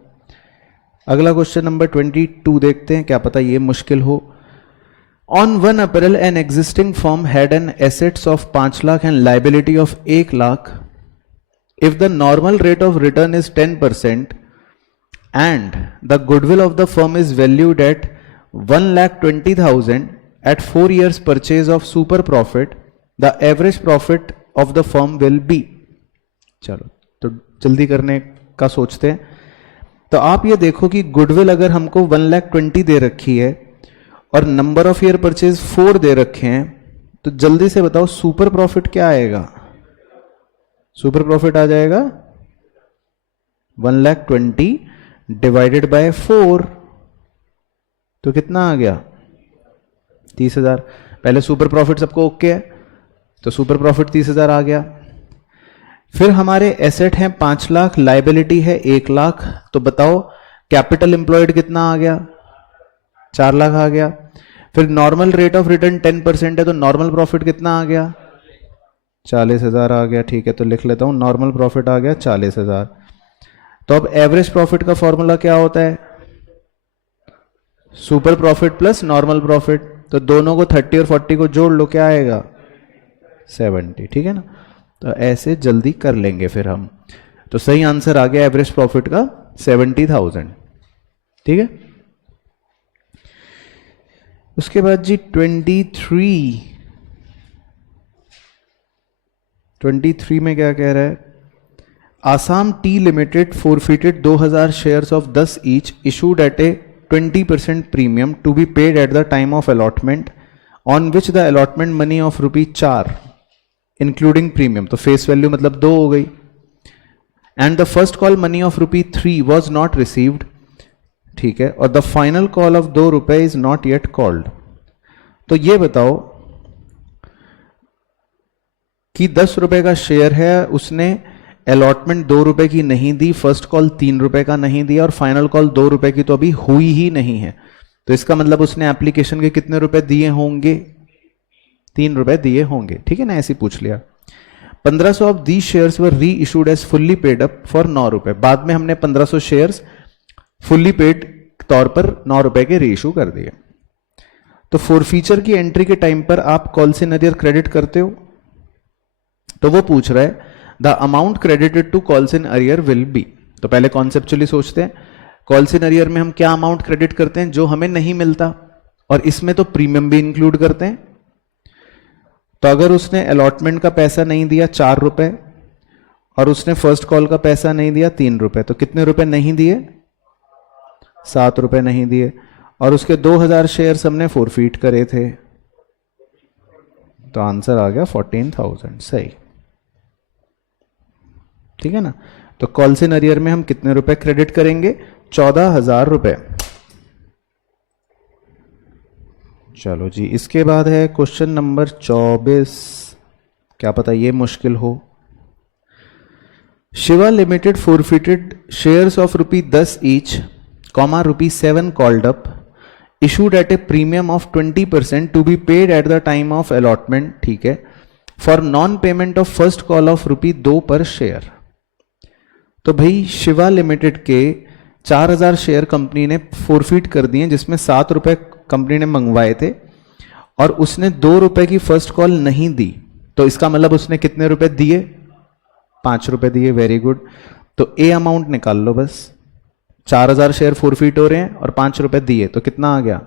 अगला क्वेश्चन नंबर 22 देखते हैं, क्या पता ये मुश्किल हो। On 1 April, an existing firm had an assets of 5 lakh and liability of 1 lakh. If the normal rate of return is 10% and the goodwill of the firm is valued at 1,20,000 at 4 years purchase of super profit, the average profit of the firm will be। चलो तो जल्दी करने का सोचते हैं। तो आप ये देखो कि गुडविल अगर हमको 1,20,000 दे रखी है और नंबर ऑफ ईयर परचेज 4 दे रखे हैं, तो जल्दी से बताओ सुपर प्रॉफिट क्या आएगा? सुपर प्रॉफिट आ जाएगा 1,20,000 डिवाइडेड बाय 4, तो कितना आ गया? 30,000। पहले सुपर प्रॉफिट सबको ओके है, तो सुपर प्रॉफिट 30,000 आ गया। फिर हमारे एसेट हैं 5 लाख, लाइबिलिटी है 1 लाख, तो बताओ कैपिटल एम्प्लॉयड कितना आ गया? 4 लाख आ गया। फिर नॉर्मल रेट ऑफ रिटर्न 10% है, तो नॉर्मल प्रॉफिट कितना आ गया? 40,000 आ गया। ठीक है, तो लिख लेता हूं नॉर्मल प्रॉफिट आ गया 40,000। तो अब एवरेज प्रॉफिट का फॉर्मूला क्या होता है? Super profit plus normal profit. तो दोनों को 30 और 40 को जोड़ लो, क्या आएगा? 70। ठीक है ना, तो ऐसे जल्दी कर लेंगे फिर हम। तो सही आंसर आ गया एवरेज प्रॉफिट का 70,000। ठीक है, उसके बाद जी 23 में क्या कह रहा है? Assam tea limited forfeited 2,000 shares of 10 each issued at a 20% premium to be paid at the time of allotment on which the allotment money of ₹4 including premium. तो फेस वैल्यू मतलब 2 हो गई। And the first call money of ₹3 was not received. ठीक है, और the final call of ₹2 is not yet called. तो ये बताओ कि ₹10 का शेयर है, उसने अलॉटमेंट ₹2 की नहीं दी, फर्स्ट कॉल ₹3 का नहीं दिया और फाइनल कॉल ₹2 की तो अभी हुई ही नहीं है। तो इसका मतलब उसने एप्लीकेशन के कितने रुपए दिए होंगे? ₹3 दिए होंगे। ठीक है ना, ऐसे पूछ लिया। 1500 of the shares were reissued as fully paid up for ₹9। बाद में हमने 1500 शेयर्स फुल्ली पेड तौर पर ₹9 के री इशू कर दिए। तो फोरफीचर की एंट्री के टाइम पर आप कॉल्स इन अरियर क्रेडिट करते हो? तो वो पूछ रहा है the amount credited to calls in arrear will be. तो पहले कॉन्सेप्चुअली सोचते हैं, कॉल्स इन अरियर में हम क्या अमाउंट क्रेडिट करते हैं जो हमें नहीं मिलता, और इसमें तो प्रीमियम भी इंक्लूड करते हैं। तो अगर उसने अलॉटमेंट का पैसा नहीं दिया 4 रुपए और उसने फर्स्ट कॉल का पैसा नहीं दिया 3 रुपए, तो कितने रुपए नहीं दिए? 7 रुपए नहीं दिए। और उसके 2000 शेयर्स हमने फोरफीट करे थे, तो आंसर आ गया 14,000। सही, ठीक है ना। तो कॉल्स इन अरियर में हम कितने रुपए क्रेडिट करेंगे? 14,000 रुपए। चलो जी, इसके बाद है क्वेश्चन नंबर 24। क्या पता ये मुश्किल हो। Shiva limited forfeited shares of ₹10 each, ₹7 called up, issued at a premium of 20% to be paid at the time of allotment, ठीक है, for non payment of first call of ₹2 पर शेयर। तो भाई शिवा लिमिटेड के 4000 शेयर कंपनी ने forfeit कर दिए, जिसमें 7 रुपए कंपनी ने मंगवाए थे, और उसने 2 रुपए की फर्स्ट कॉल नहीं दी। तो इसका मतलब उसने कितने रुपए दिए? 5 रुपए दिए। Very good. तो ए अमाउंट निकाल लो बस। 4000 शेयर फोरफीट हो रहे हैं और 5 रुपए दिए, तो कितना आ गया?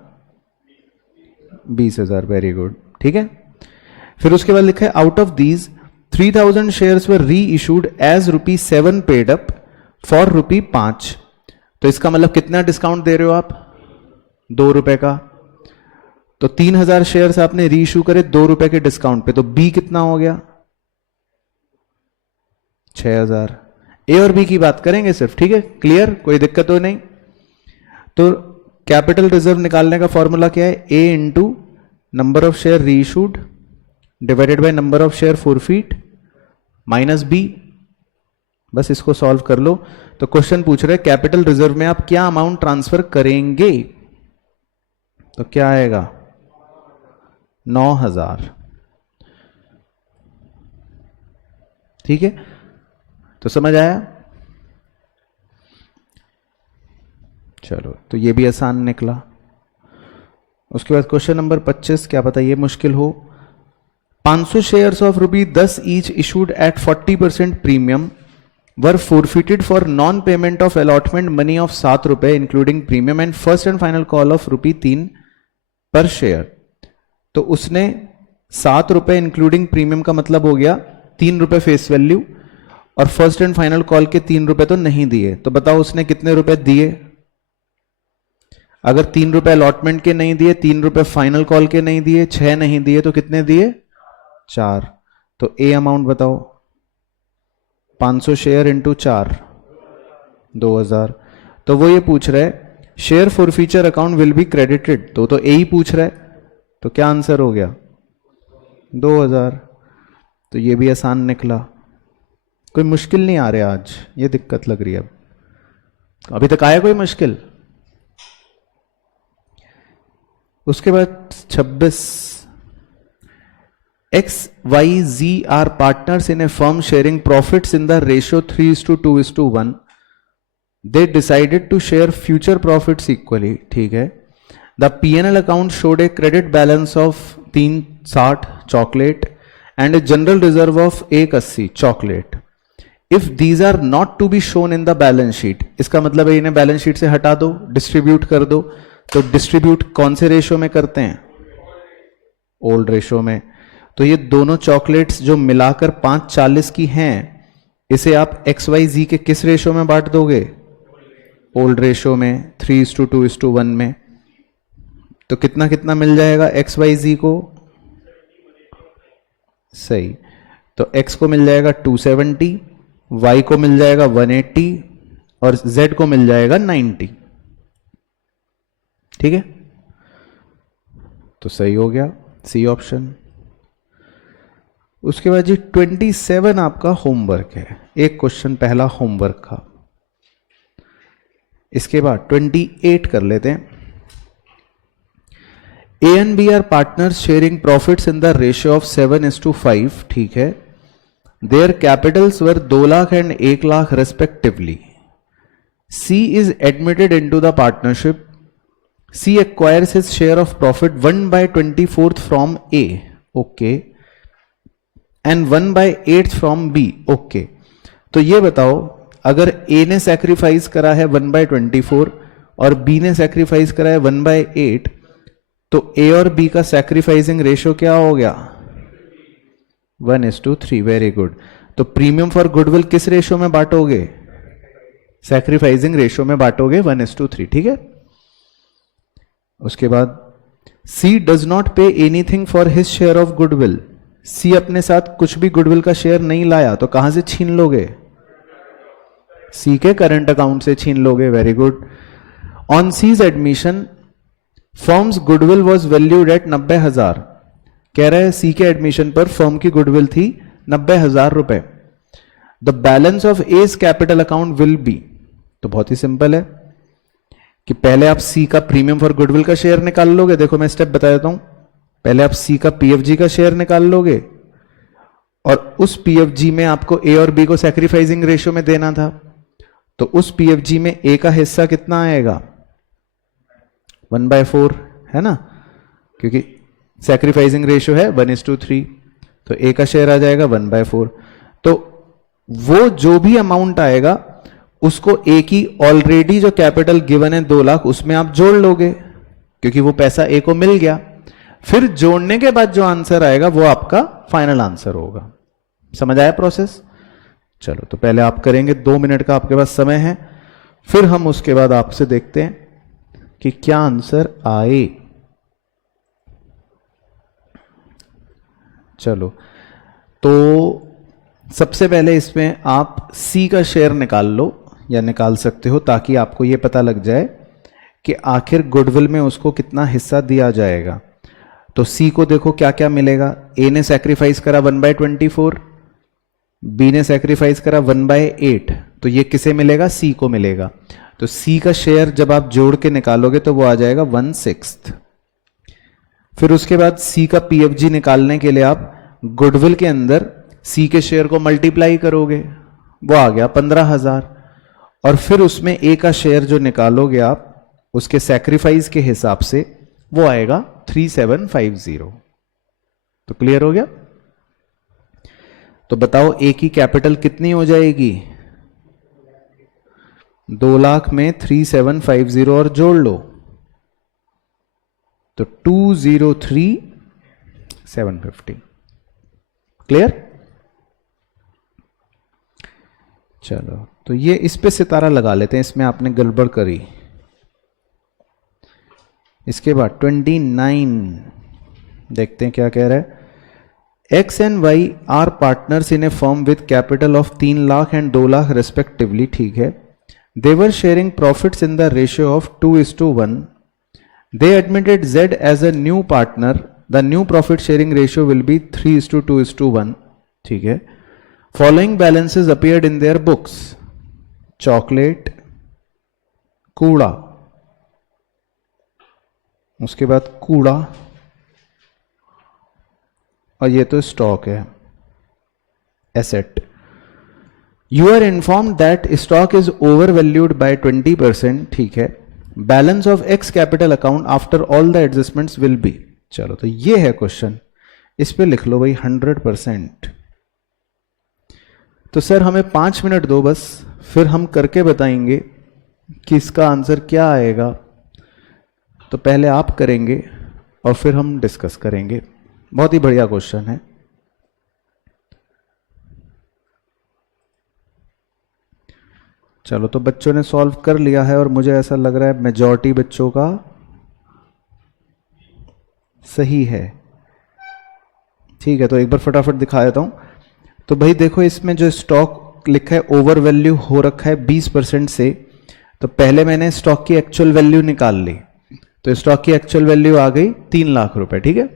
20,000। वेरी गुड, ठीक है। फिर उसके बाद लिखा है out of these 3000 shares were reissued as ₹7 paid up for ₹5। तो इसका मतलब कितना डिस्काउंट दे रहे हो आप? 2 रुपए का। तो 3000 शेयर्स आपने री इशू करे 2 रुपए के डिस्काउंट पे, तो बी कितना हो गया? 6000। ए और बी की बात करेंगे सिर्फ, ठीक है, क्लियर, कोई दिक्कत तो नहीं। तो कैपिटल रिजर्व निकालने का फॉर्मूला क्या है? A into number of share reissued divided by number of share forfeit minus B. बस इसको सॉल्व कर लो। तो क्वेश्चन पूछ रहे हैं कैपिटल रिजर्व में आप क्या अमाउंट ट्रांसफर करेंगे? तो क्या आएगा? 9000, ठीक है। तो समझ आया? चलो, तो ये भी आसान निकला। उसके बाद क्वेश्चन नंबर 25, क्या पता ये मुश्किल हो। 500 shares of ₹10 each issued eight 40% premium were forfeited for non payment of allotment money of 7 रुपए including premium and first and final call of ₹3 पर शेयर। तो उसने 7 रुपए इंक्लूडिंग प्रीमियम का मतलब हो गया 3 रुपए फेस वैल्यू, और फर्स्ट एंड फाइनल कॉल के 3 रुपए तो नहीं दिए। तो बताओ उसने कितने रुपए दिए? अगर 3 रुपए अलॉटमेंट के नहीं दिए, 3 रुपए फाइनल कॉल के नहीं दिए, 6 नहीं दिए, तो कितने दिए? 4। तो ए अमाउंट बताओ। 500 शेयर इंटू 4, 2000। तो वो ये पूछ रहा है share forfeiture account will be credited, तो ए ही पूछ रहा है। तो क्या आंसर हो गया? 2000। तो ये भी आसान निकला, कोई मुश्किल नहीं आ रहा आज, ये दिक्कत लग रही है। अब अभी तक आया कोई मुश्किल? उसके बाद 26, XYZ are partners in a firm sharing profits in the ratio 3:2:1. They decided to share future profits equally, ठीक है। The P&L account showed a credit balance of 360 chocolate and a general reserve of 180 chocolate. If these are not to be shown in the balance sheet, इसका मतलब है इन्हें balance sheet से हटा दो, distribute कर दो। तो डिस्ट्रीब्यूट कौन से रेशो में करते हैं? ओल्ड रेशो में। तो ये दोनों चॉकलेट्स जो मिलाकर 540 की हैं, इसे आप XYZ के किस रेशो में बांट दोगे? ओल्ड रेशो में, 3:2:1 में। तो कितना कितना मिल जाएगा XYZ को? सही। तो X को मिल जाएगा 270, Y को मिल जाएगा 180 और Z को मिल जाएगा 90, ठीक है। तो सही हो गया सी ऑप्शन। उसके बाद जी 27 आपका होमवर्क है, एक क्वेश्चन पहला होमवर्क का। इसके बाद 28 कर लेते हैं। A and B are partners sharing profits in the ratio of 7:5, ठीक है। Their capitals were 2 lakh and 1 lakh respectively. C is admitted into the partnership C acquires his share of profit 1/24 from A, okay, and 1/8 from B, okay. तो ये बताओ, अगर A ने sacrifice करा है 1/24 और B ने सैक्रिफाइस करा है 1/8, तो A और B का सैक्रिफाइसिंग रेशियो क्या हो गया? 1:3. Very good. तो प्रीमियम फॉर गुडविल किस रेशियो में बांटोगे? सैक्रिफाइसिंग रेशियो में बांटोगे 1:3. ठीक है. उसके बाद C does not pay anything for his share of goodwill. C अपने साथ कुछ भी गुडविल का शेयर नहीं लाया, तो कहां से छीन लोगे? C के करंट अकाउंट से छीन लोगे. Very good. On C's admission firms goodwill was valued at 90,000. कह रहा है C के एडमिशन पर फर्म की गुडविल थी 90,000 रुपए. The balance of A's capital account will be. तो बहुत ही सिंपल है कि पहले आप C का प्रीमियम फॉर गुडविल का शेयर निकाल लोगे. देखो मैं स्टेप बता देता हूं. पहले आप C का PFG का शेयर निकाल लोगे और उस PFG में आपको A और B को सैक्रिफाइसिंग रेशियो में देना था. तो उस PFG में A का हिस्सा कितना आएगा? 1/4 है ना, क्योंकि सैक्रिफाइसिंग रेशियो है 1:3. तो A का शेयर आ जाएगा 1/4. तो वो जो भी अमाउंट आएगा उसको A की ऑलरेडी जो कैपिटल गिवन है 2 लाख, उसमें आप जोड़ लोगे, क्योंकि वो पैसा A को मिल गया. फिर जोड़ने के बाद जो आंसर आएगा वो आपका फाइनल आंसर होगा. समझ आया प्रोसेस? चलो, तो पहले आप करेंगे, 2 मिनट का आपके पास समय है. फिर हम उसके बाद आपसे देखते हैं कि क्या आंसर आए. चलो, तो सबसे पहले इसमें आप C का शेयर निकाल लो या निकाल सकते हो, ताकि आपको यह पता लग जाए कि आखिर गुडविल में उसको कितना हिस्सा दिया जाएगा. तो C को देखो क्या क्या मिलेगा. A ने सैक्रिफाइस करा 1/24, B ने सैक्रिफाइस करा 1/8. तो ये किसे मिलेगा? C को मिलेगा. तो C का शेयर जब आप जोड़ के निकालोगे तो वो आ जाएगा 1/6. फिर उसके बाद C का PFG निकालने के लिए आप गुडविल के अंदर C के शेयर को मल्टीप्लाई करोगे, वो आ गया 15,000. और फिर उसमें A का शेयर जो निकालोगे आप उसके सैक्रिफाइस के हिसाब से, वो आएगा 3750. तो क्लियर हो गया? तो बताओ A की कैपिटल कितनी हो जाएगी? 2 लाख में 3750 और जोड़ लो तो 203,750. क्लियर? चलो, तो ये इस पे सितारा लगा लेते हैं, इसमें आपने गड़बड़ करी. इसके बाद 29 देखते हैं क्या कह रहा है. X and Y are partners in a firm with capital of 3 lakh and 2 lakh respectively. ठीक है. They were sharing profits in the ratio of 2:1. They admitted Z as a new partner. The new profit sharing ratio will be 3:2:1. ठीक है. Following balances appeared in their books. Chocolate, कूड़ा, उसके बाद कूड़ा, और ये तो स्टॉक है, asset. You are informed that stock is overvalued by 20%. ठीक है. Balance of X capital account after all the adjustments will be. चलो, तो ये है क्वेश्चन. इस पे लिख लो भाई 100%. तो सर हमें 5 मिनट दो बस, फिर हम करके बताएंगे कि इसका आंसर क्या आएगा. तो पहले आप करेंगे और फिर हम डिस्कस करेंगे. बहुत ही बढ़िया क्वेश्चन है. चलो, तो बच्चों ने सॉल्व कर लिया है और मुझे ऐसा लग रहा है मेजॉरिटी बच्चों का सही है. ठीक है, तो एक बार फटाफट दिखा देता हूं. तो भाई देखो, इसमें जो स्टॉक लिखा है ओवर वैल्यू हो रखा है 20% से. तो पहले मैंने स्टॉक की एक्चुअल वैल्यू निकाल ली. तो स्टॉक की एक्चुअल वैल्यू आ गई 3 लाख रुपए. ठीक है.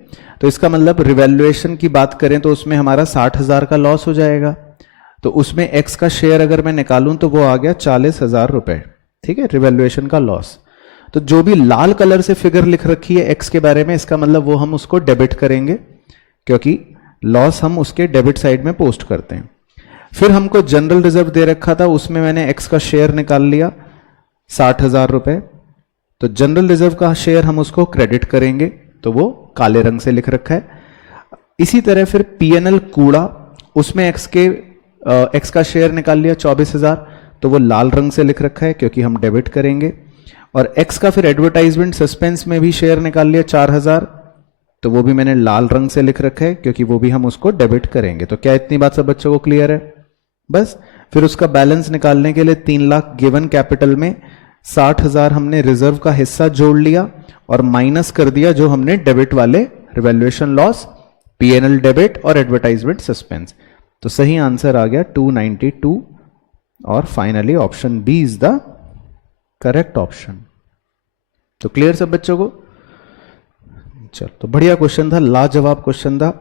तो इसका मतलब रिवैल्यूएशन की बात करें तो उसमें हमारा 60,000 का लॉस हो जाएगा. तो उसमें एक्स का शेयर अगर मैं निकालूं तो वो आ गया 40,000 रुपए. ठीक है, रिवैल्यूएशन का लॉस. तो जो भी लाल कलर से फिगर लिख रखी है एक्स के बारे में, इसका मतलब वो हम उसको डेबिट करेंगे, क्योंकि लॉस हम उसके डेबिट साइड में पोस्ट करते हैं. फिर हमको जनरल रिजर्व दे रखा था, उसमें मैंने एक्स का शेयर निकाल लिया 60,000 रुपए. तो जनरल रिजर्व का शेयर हम उसको क्रेडिट करेंगे, तो वो काले रंग से लिख रखा है। इसी तरह फिर पीएनएल कूड़ा, उसमें एक्स का शेयर निकाल लिया 24,000, तो वो लाल रंग से लिख रखा है क्योंकि हम डेबिट करेंगे। और एक्स का फिर एडवर्टाइजमेंट सस्पेंस में भी शेयर निकाल लिया 4,000, तो वो भी मैंने लाल रंग से लिख रखा है क्योंकि वो भी हम उसको डेबिट करेंगे। तो क्या इतनी बात सब बच्चों को क्लियर है? बस फिर उसका बैलेंस निकालने के लिए 3 लाख गिवन कैपिटल में 60,000 हमने रिजर्व का हिस्सा जोड़ लिया और माइनस कर दिया जो हमने डेबिट वाले रिवैल्यूएशन लॉस, पीएनएल डेबिट और एडवर्टाइजमेंट सस्पेंस। तो सही आंसर आ गया 292 और finally option B is the correct option. तो क्लियर सब बच्चों को? चलो, तो बढ़िया क्वेश्चन था, लाजवाब क्वेश्चन था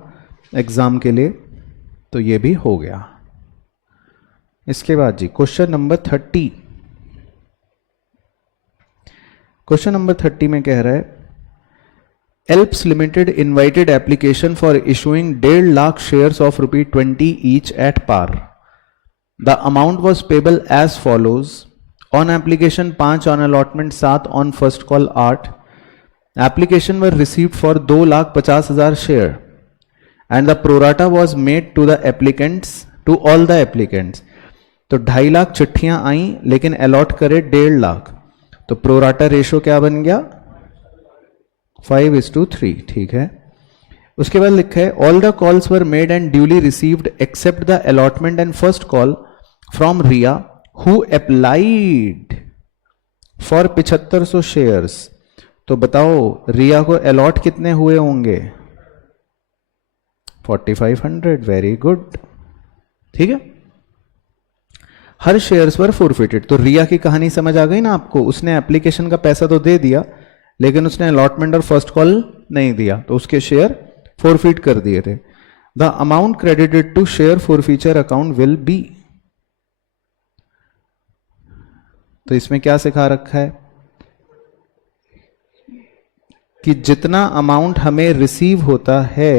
एग्जाम के लिए, तो ये भी हो गया। इसके बाद जी क्वेश्चन नंबर 30। क्वेश्चन नंबर 30 में कह रहा है Alps limited invited application for issuing 1.5 lakh shares of ₹20 each at par. The amount was payable as follows. On application 5, on allotment 7, on first call 8। Application were received for 2,50,000 share and the pro rata was made to the applicants, to all the applicants. तो 2.5 लाख चिट्ठियां आई लेकिन allot करे 1.5 लाख, तो pro rata ratio क्या बन गया? 5:3। ठीक है। उसके बाद लिखा है all the calls were made and duly received except the allotment and first call from Riya who applied for 7500 shares. तो बताओ रिया को अलॉट कितने हुए होंगे? 4500। Very good. ठीक है। हर शेयर्स पर फोरफिटेड। तो रिया की कहानी समझ आ गई ना आपको? उसने एप्लीकेशन का पैसा तो दे दिया लेकिन उसने अलॉटमेंट और फर्स्ट कॉल नहीं दिया, तो उसके शेयर फोरफिट कर दिए थे। The amount credited to share forfeiture account will be. तो इसमें क्या सिखा रखा है कि जितना अमाउंट हमें रिसीव होता है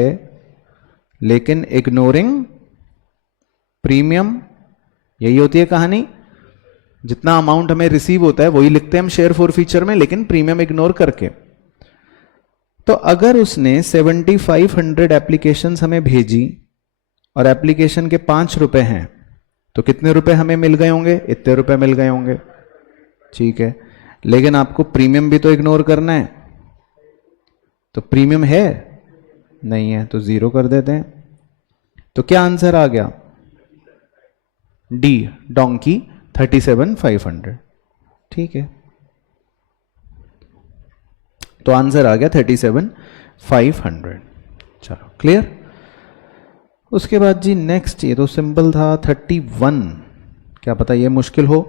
लेकिन इग्नोरिंग प्रीमियम, यही होती है कहानी। जितना अमाउंट हमें रिसीव होता है वही लिखते हैं हम शेयर फॉरफीचर में, लेकिन प्रीमियम इग्नोर करके। तो अगर उसने 7500 एप्लीकेशंस हमें भेजी और एप्लीकेशन के 5 रुपए हैं, तो कितने रुपए हमें मिल गए होंगे? इतने रुपए मिल गए होंगे। ठीक है, लेकिन आपको प्रीमियम भी तो इग्नोर करना है, तो प्रीमियम है नहीं है तो 0 कर देते हैं। तो क्या आंसर आ गया? D, donkey 37,500। ठीक है, तो आंसर आ गया 37,500। चलो क्लियर। उसके बाद जी नेक्स्ट, ये तो सिंपल था। 31, क्या पता ये मुश्किल हो।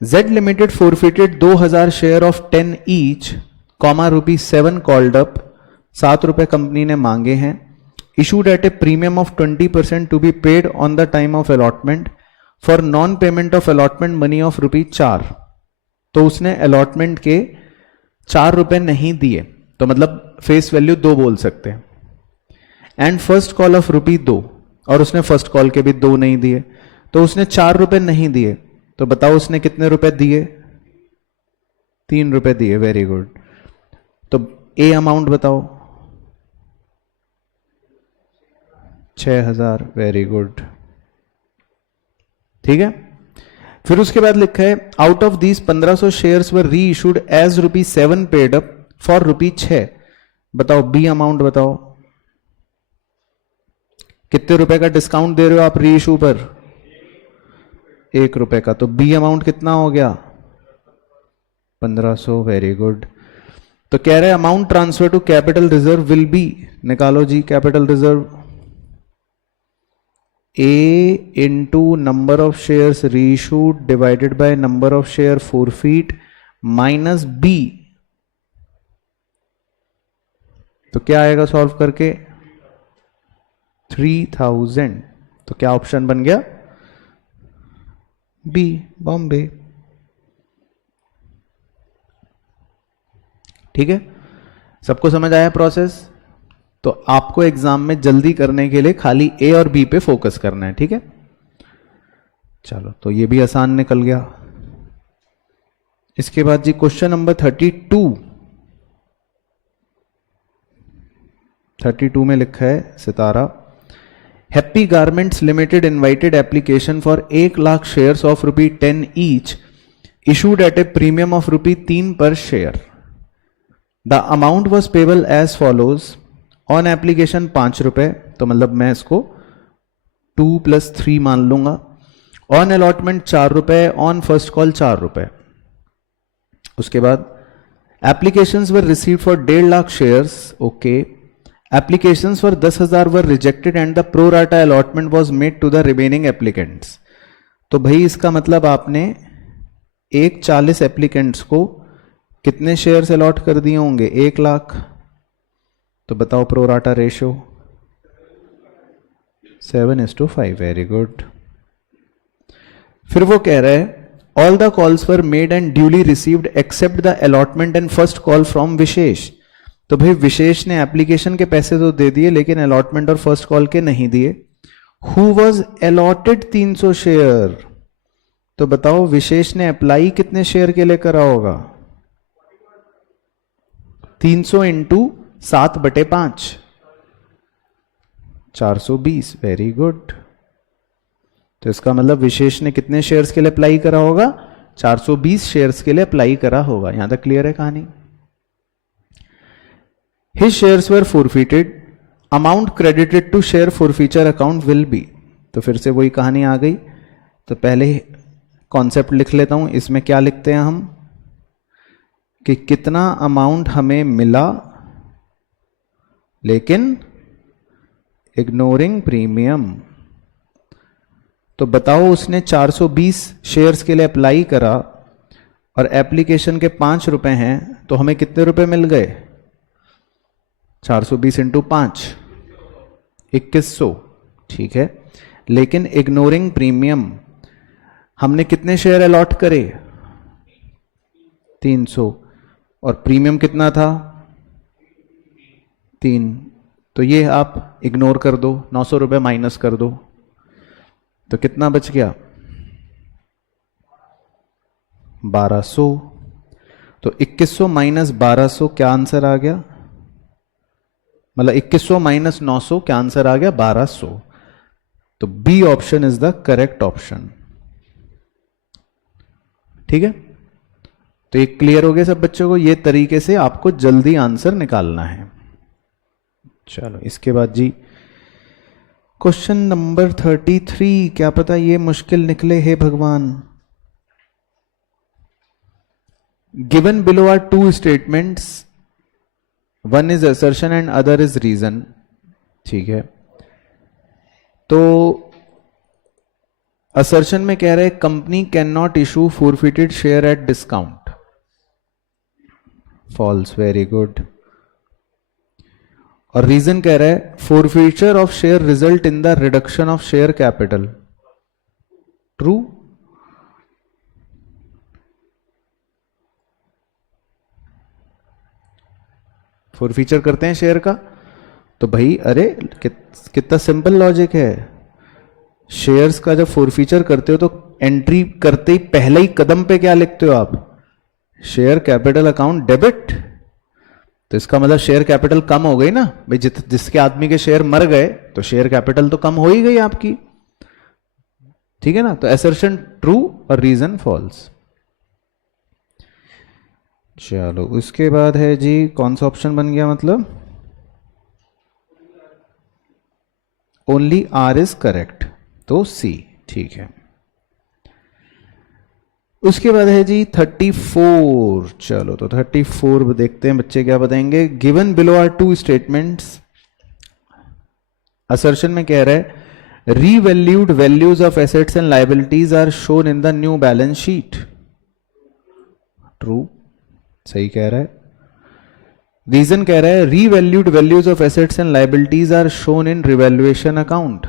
Z limited forfeited 2000 share of 10 each, comma ₹7 called up, 7 रुपए कंपनी ने मांगे हैं। Issued at a premium of 20% to be paid on the time of allotment for non payment of allotment money of ₹4। तो उसने अलॉटमेंट के 4 रुपए नहीं दिए, तो मतलब फेस वैल्यू 2 बोल सकते हैं। एंड फर्स्ट कॉल ऑफ ₹2, और उसने फर्स्ट कॉल के भी 2 नहीं दिए, तो उसने 4 रुपए नहीं दिए। तो बताओ उसने कितने रुपए दिए? 3 रुपए दिए। Very good. तो ए अमाउंट बताओ। 6,000। Very good. ठीक है। फिर उसके बाद लिखा है out of these 1500 shares were reissued as ₹7 paid up for ₹6। बताओ बी अमाउंट बताओ। कितने रुपए का डिस्काउंट दे रहे हो आप री इशू पर? 1 रुपए का। तो बी अमाउंट कितना हो गया? 1500। Very good. तो कह रहे amount transfer to capital reserve will be, निकालो जी capital reserve. A into number of shares reissued divided by number of share forfeit minus B। तो क्या आएगा सॉल्व करके? 3000। तो क्या ऑप्शन बन गया? बी, बॉम्बे। ठीक है, सबको समझ आया प्रोसेस? तो आपको एग्जाम में जल्दी करने के लिए खाली ए और बी पे फोकस करना है। ठीक है, चलो तो ये भी आसान निकल गया। इसके बाद जी क्वेश्चन नंबर 32 में लिखा है Sitara, happy garments limited invited application for 1,00,000 shares of ₹10 each issued at a premium of ₹3 per share. The amount was payable as follows. On application ₹5, तो मतलब मैं इसको 2 + 3 मान लूंगा. On allotment ₹4, on first call ₹4. उसके बाद applications were received for 1,50,000 shares. Okay. Applications for 10,000 were rejected and the pro rata allotment was made to the remaining applicants. तो भाई इसका मतलब आपने 40 एप्लीकेंट्स को कितने शेयर्स अलॉट कर दिए होंगे? 1,00,000. तो बताओ प्रोराटा रेशियो 7:5. Very good. फिर वो कह रहा है all the calls were made and duly received except the allotment and first call from Vishesh. तो भाई विशेष ने एप्लीकेशन के पैसे तो दे दिए लेकिन अलॉटमेंट और फर्स्ट कॉल के नहीं दिए. Who was allotted 300 share. तो बताओ विशेष ने अप्लाई कितने शेयर के लिए करा होगा? 300 × 7/5 420. Very good. तो इसका मतलब विशेष ने कितने शेयर्स के लिए अप्लाई करा होगा? 420 शेयर्स के लिए अप्लाई करा होगा. यहां तक क्लियर है कहानी? His shares were forfeited. Amount credited to share forfeiture account will be. तो फिर से वही कहानी आ गई. तो पहले कॉन्सेप्ट लिख लेता हूं. इसमें क्या लिखते हैं हम कि कितना अमाउंट हमें मिला लेकिन इग्नोरिंग प्रीमियम. तो बताओ उसने 420 शेयर्स के लिए अप्लाई करा और एप्लीकेशन के ₹5 हैं तो हमें कितने रुपए मिल गए? 420 × 5 2100. ठीक है. लेकिन इग्नोरिंग प्रीमियम हमने कितने शेयर अलॉट करे? 300. और प्रीमियम कितना था? 3. तो ये आप इग्नोर कर दो, ₹900 माइनस कर दो. तो कितना बच गया? 1200. तो 2100 माइनस 1200 क्या आंसर आ गया? मतलब 2100 माइनस 900 क्या आंसर आ गया? 1200. तो B option is the correct option. ठीक है. तो ये क्लियर हो गया सब बच्चों को? ये तरीके से आपको जल्दी आंसर निकालना है. चलो इसके बाद जी क्वेश्चन नंबर 33. क्या पता ये मुश्किल निकले. हे भगवान. Given below are 2 statements. One is assertion and other is reason. ठीक है. तो असर्शन में कह रहे हैं company can not issue forfeited share at discount. False. Very good. और रीजन कह रहा है forfeiture of share result in the reduction of share capital. True. Forfeiture करते हैं शेयर का तो भाई अरे कितना सिंपल लॉजिक है. शेयर्स का जब फॉरफिचर करते हो तो एंट्री करते ही पहले ही कदम पे क्या लिखते हो आप? Share capital account debit. तो इसका मतलब शेयर कैपिटल कम हो गई ना भाई. जिसके आदमी के शेयर मर गए तो शेयर कैपिटल तो कम हो ही गई आपकी. ठीक है ना. तो असर्शन ट्रू और रीजन फॉल्स. चलो उसके बाद है जी कौन सा ऑप्शन बन गया? मतलब ओनली आर इज करेक्ट. तो सी. ठीक है. उसके बाद है जी 34. चलो तो 34 देखते हैं बच्चे क्या बताएंगे. Given below are 2 statements. Assertion में कह रहा है revalued values of assets and liabilities are shown in the new balance sheet. True. सही कह रहा है. रीजन कह रहा है revalued values of assets and liabilities are shown in revaluation account.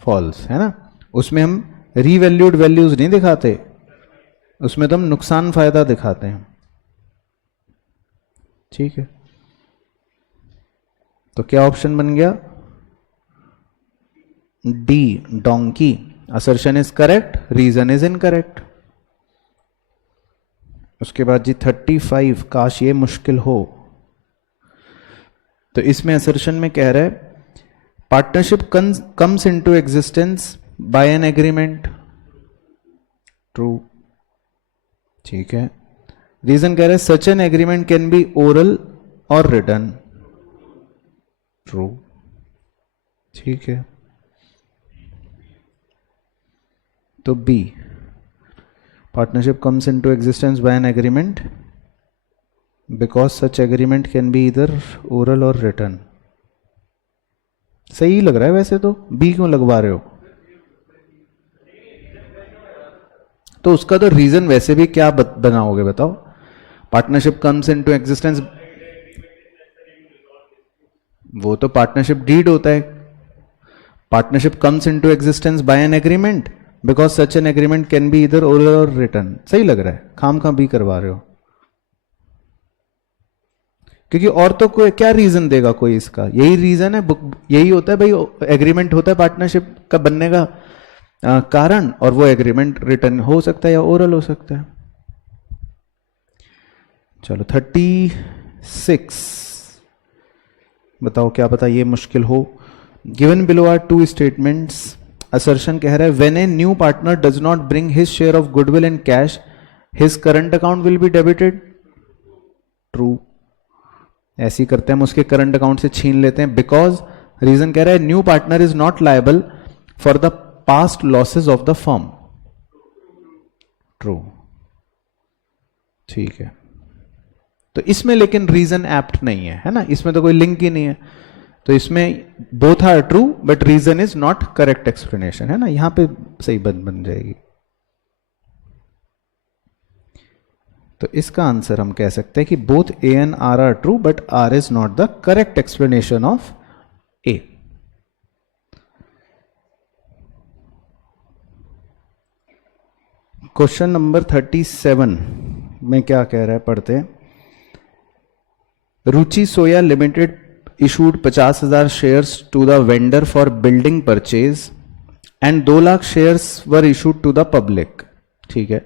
False है ना. उसमें हम रीवैल्यूड वैल्यूज नहीं दिखाते, उसमें तो हम नुकसान फायदा दिखाते हैं. ठीक है. तो क्या ऑप्शन बन गया? D donkey. Assertion is correct, reason is incorrect. उसके बाद जी 35, काश ये मुश्किल हो। तो इसमें असर्शन में कह रहा है partnership comes into existence by an agreement, true, ठीक है। रीजन कह रहा है such an agreement can be oral or written, true, ठीक है। तो B, partnership comes into existence by an agreement because such agreement can be either oral or written. सही लग रहा है वैसे तो, बी क्यों लगवा रहे हो? तो उसका तो रीजन वैसे भी क्या बनाओगे बताओ? पार्टनरशिप कम्स इनटू एग्जिस्टेंस, वो तो पार्टनरशिप डीड होता है। Partnership comes into existence by an agreement because such an agreement can be either oral or written. सही लग रहा है, खाम खाम भी करवा रहे हो, क्योंकि और तो कोई क्या रीजन देगा कोई इसका? यही रीजन है, यही होता है भाई, एग्रीमेंट होता है पार्टनरशिप का बनने का कारण, और वो एग्रीमेंट रिटन हो सकता है या ओरल हो सकता है। चलो 36, बताओ क्या पता ये मुश्किल हो। Given below are two statements. Assertion कह रहा है when a new partner does not bring his share of goodwill in cash his current account will be debited, true. ऐसी करते हैं हम उसके करंट अकाउंट से छीन लेते हैं, बिकॉज रीजन कह रहा है new partner is not liable for the past losses of the firm, true, ठीक है। तो इसमें लेकिन रीजन एप्ट नहीं है, है ना, इसमें तो कोई लिंक ही नहीं है, तो इसमें both are true but reason is not correct explanation, है ना, यहां पे सही बन जाएगी। तो इसका आंसर हम कह सकते हैं कि both A and R true but R is not the correct explanation of A. Question number 37 में क्या कह रहा है, पढ़ते हैं। रुचि सोया Limited issued 50,000 shares to the vendor for building purchase and 2 lakh shares were issued to the public, ठीक है।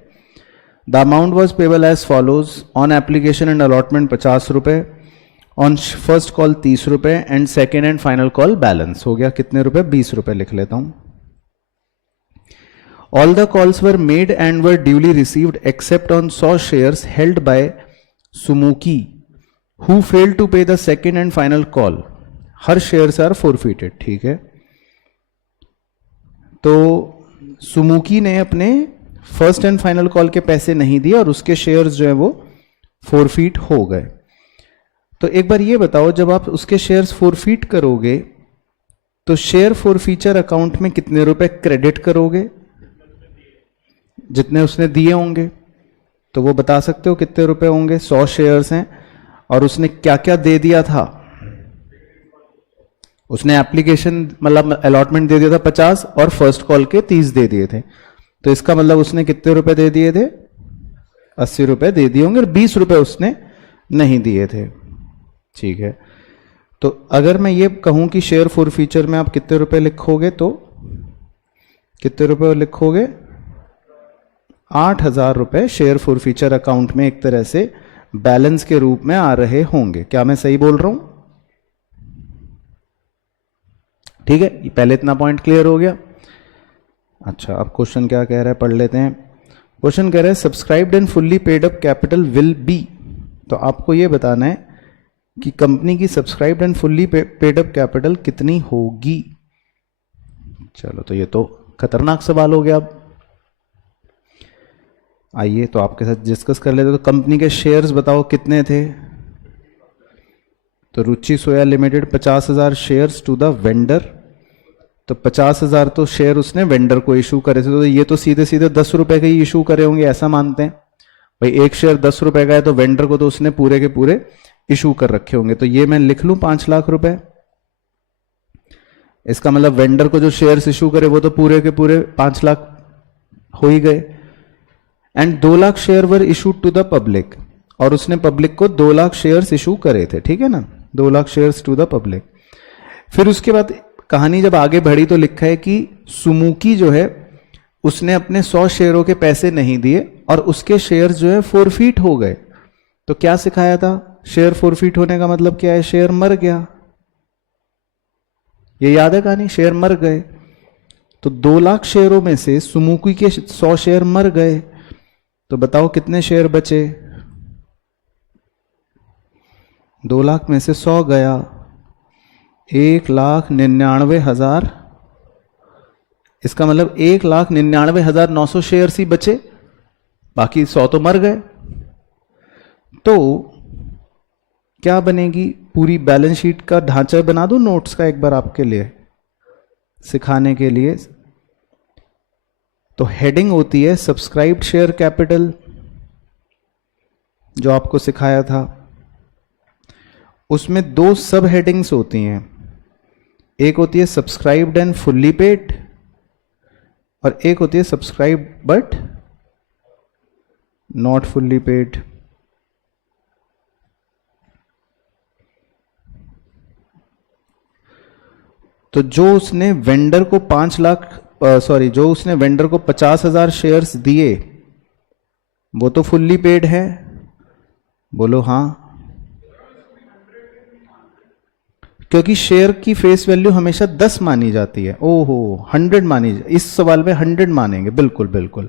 The amount was payable as follows: on application and allotment 50 रुपए, on first call 30 रुपए and second and final call balance हो गया कितने रुपए? 20 रुपए लिख लेता हूं। All the calls were made and were duly received except on 100 shares held by Sumuki who failed to pay the second and final call. Her shares are forfeited, ठीक है। तो सुमुकी ने अपने फर्स्ट एंड फाइनल कॉल के पैसे नहीं दिए और उसके शेयर्स जो है वो फोरफीट हो गए। तो एक बार ये बताओ, जब आप उसके शेयर्स फोरफीट करोगे तो शेयर फोरफीचर अकाउंट में कितने रुपए क्रेडिट करोगे? जितने उसने दिए होंगे, तो वो बता सकते हो कितने रुपए होंगे? 100 शेयर्स हैं और उसने क्या क्या दे दिया था? उसने एप्लीकेशन मतलब अलॉटमेंट दे दिया था 50 और फर्स्ट कॉल के 30 दे दिए थे, तो इसका मतलब उसने कितने रुपए दे दिए थे? 80 रुपए दे दिए होंगे और 20 रुपए उसने नहीं दिए थे, ठीक है। तो अगर मैं ये कहूं कि शेयर फॉर फीचर में आप कितने रुपए लिखोगे, तो कितने रुपए लिखोगे? 8,000 रुपए शेयर फॉर फीचर अकाउंट में एक तरह से बैलेंस के रूप में आ रहे होंगे। क्या मैं सही बोल रहा हूं? ठीक है, पहले इतना पॉइंट क्लियर हो गया। अच्छा, अब क्वेश्चन क्या कह रहा है पढ़ लेते हैं। क्वेश्चन कह रहा है subscribed and fully paid up capital will be. तो आपको यह बताना है कि कंपनी की subscribed and fully paid up capital कितनी होगी। चलो, तो ये तो खतरनाक सवाल हो गया। अब आइए तो आपके साथ डिस्कस कर लेते। तो कंपनी के शेयर्स बताओ कितने थे? तो रुचि सोया limited 50,000 shares to the vendor, तो 50,000 तो शेयर उसने वेंडर को इशू करे थे, तो ये तो सीधे सीधे 10 रुपए के ही इशू करे होंगे, ऐसा मानते हैं भाई। एक शेयर 10 रुपए का है तो वेंडर को तो उसने पूरे के पूरे इशू कर रखे होंगे। तो ये मैं लिख लूं 5 लाख रुपए। इसका मतलब वेंडर को जो शेयर्स इशू करे वो तो पूरे के पूरे 5 लाख हो ही गए। And 2 lakh share were issued to the public, और उसने पब्लिक को 2 लाख शेयर्स इशू करे थे, ठीक है ना, 2 lakh shares to the public. फिर उसके बाद कहानी जब आगे बढ़ी तो लिखा है कि सुमुकी जो है उसने अपने 100 शेयरों के पैसे नहीं दिए और उसके शेयर जो है फोरफीट हो गए। तो क्या सिखाया था? शेयर फोरफीट होने का मतलब क्या है? शेयर मर गया। ये याद है कहानी? शेयर मर गए। तो 2 लाख शेयरों में से सुमुकी के 100 शेयर मर गए, तो बताओ कितने शेयर बचे? 2 लाख में से 100 गया, 1,99,000। इसका मतलब 1,99,900 शेयर ही बचे, बाकी 100 तो मर गए। तो क्या बनेगी? पूरी बैलेंस शीट का ढांचा बना दूं नोट्स का एक बार आपके लिए सिखाने के लिए। तो हेडिंग होती है सब्सक्राइब्ड शेयर कैपिटल, जो आपको सिखाया था। उसमें 2 सब हेडिंग्स होती हैं, एक होती है सब्सक्राइब्ड एंड फुल्ली पेड और एक होती है subscribed but not fully paid. तो जो उसने वेंडर को 5 लाख जो उसने वेंडर को 50,000 शेयर्स दिए, वो तो फुल्ली पेड है। बोलो हाँ, क्योंकि शेयर की फेस वैल्यू हमेशा 10 मानी जाती है। ओहो, 100 मानी, इस सवाल में 100 मानेंगे, बिल्कुल बिल्कुल।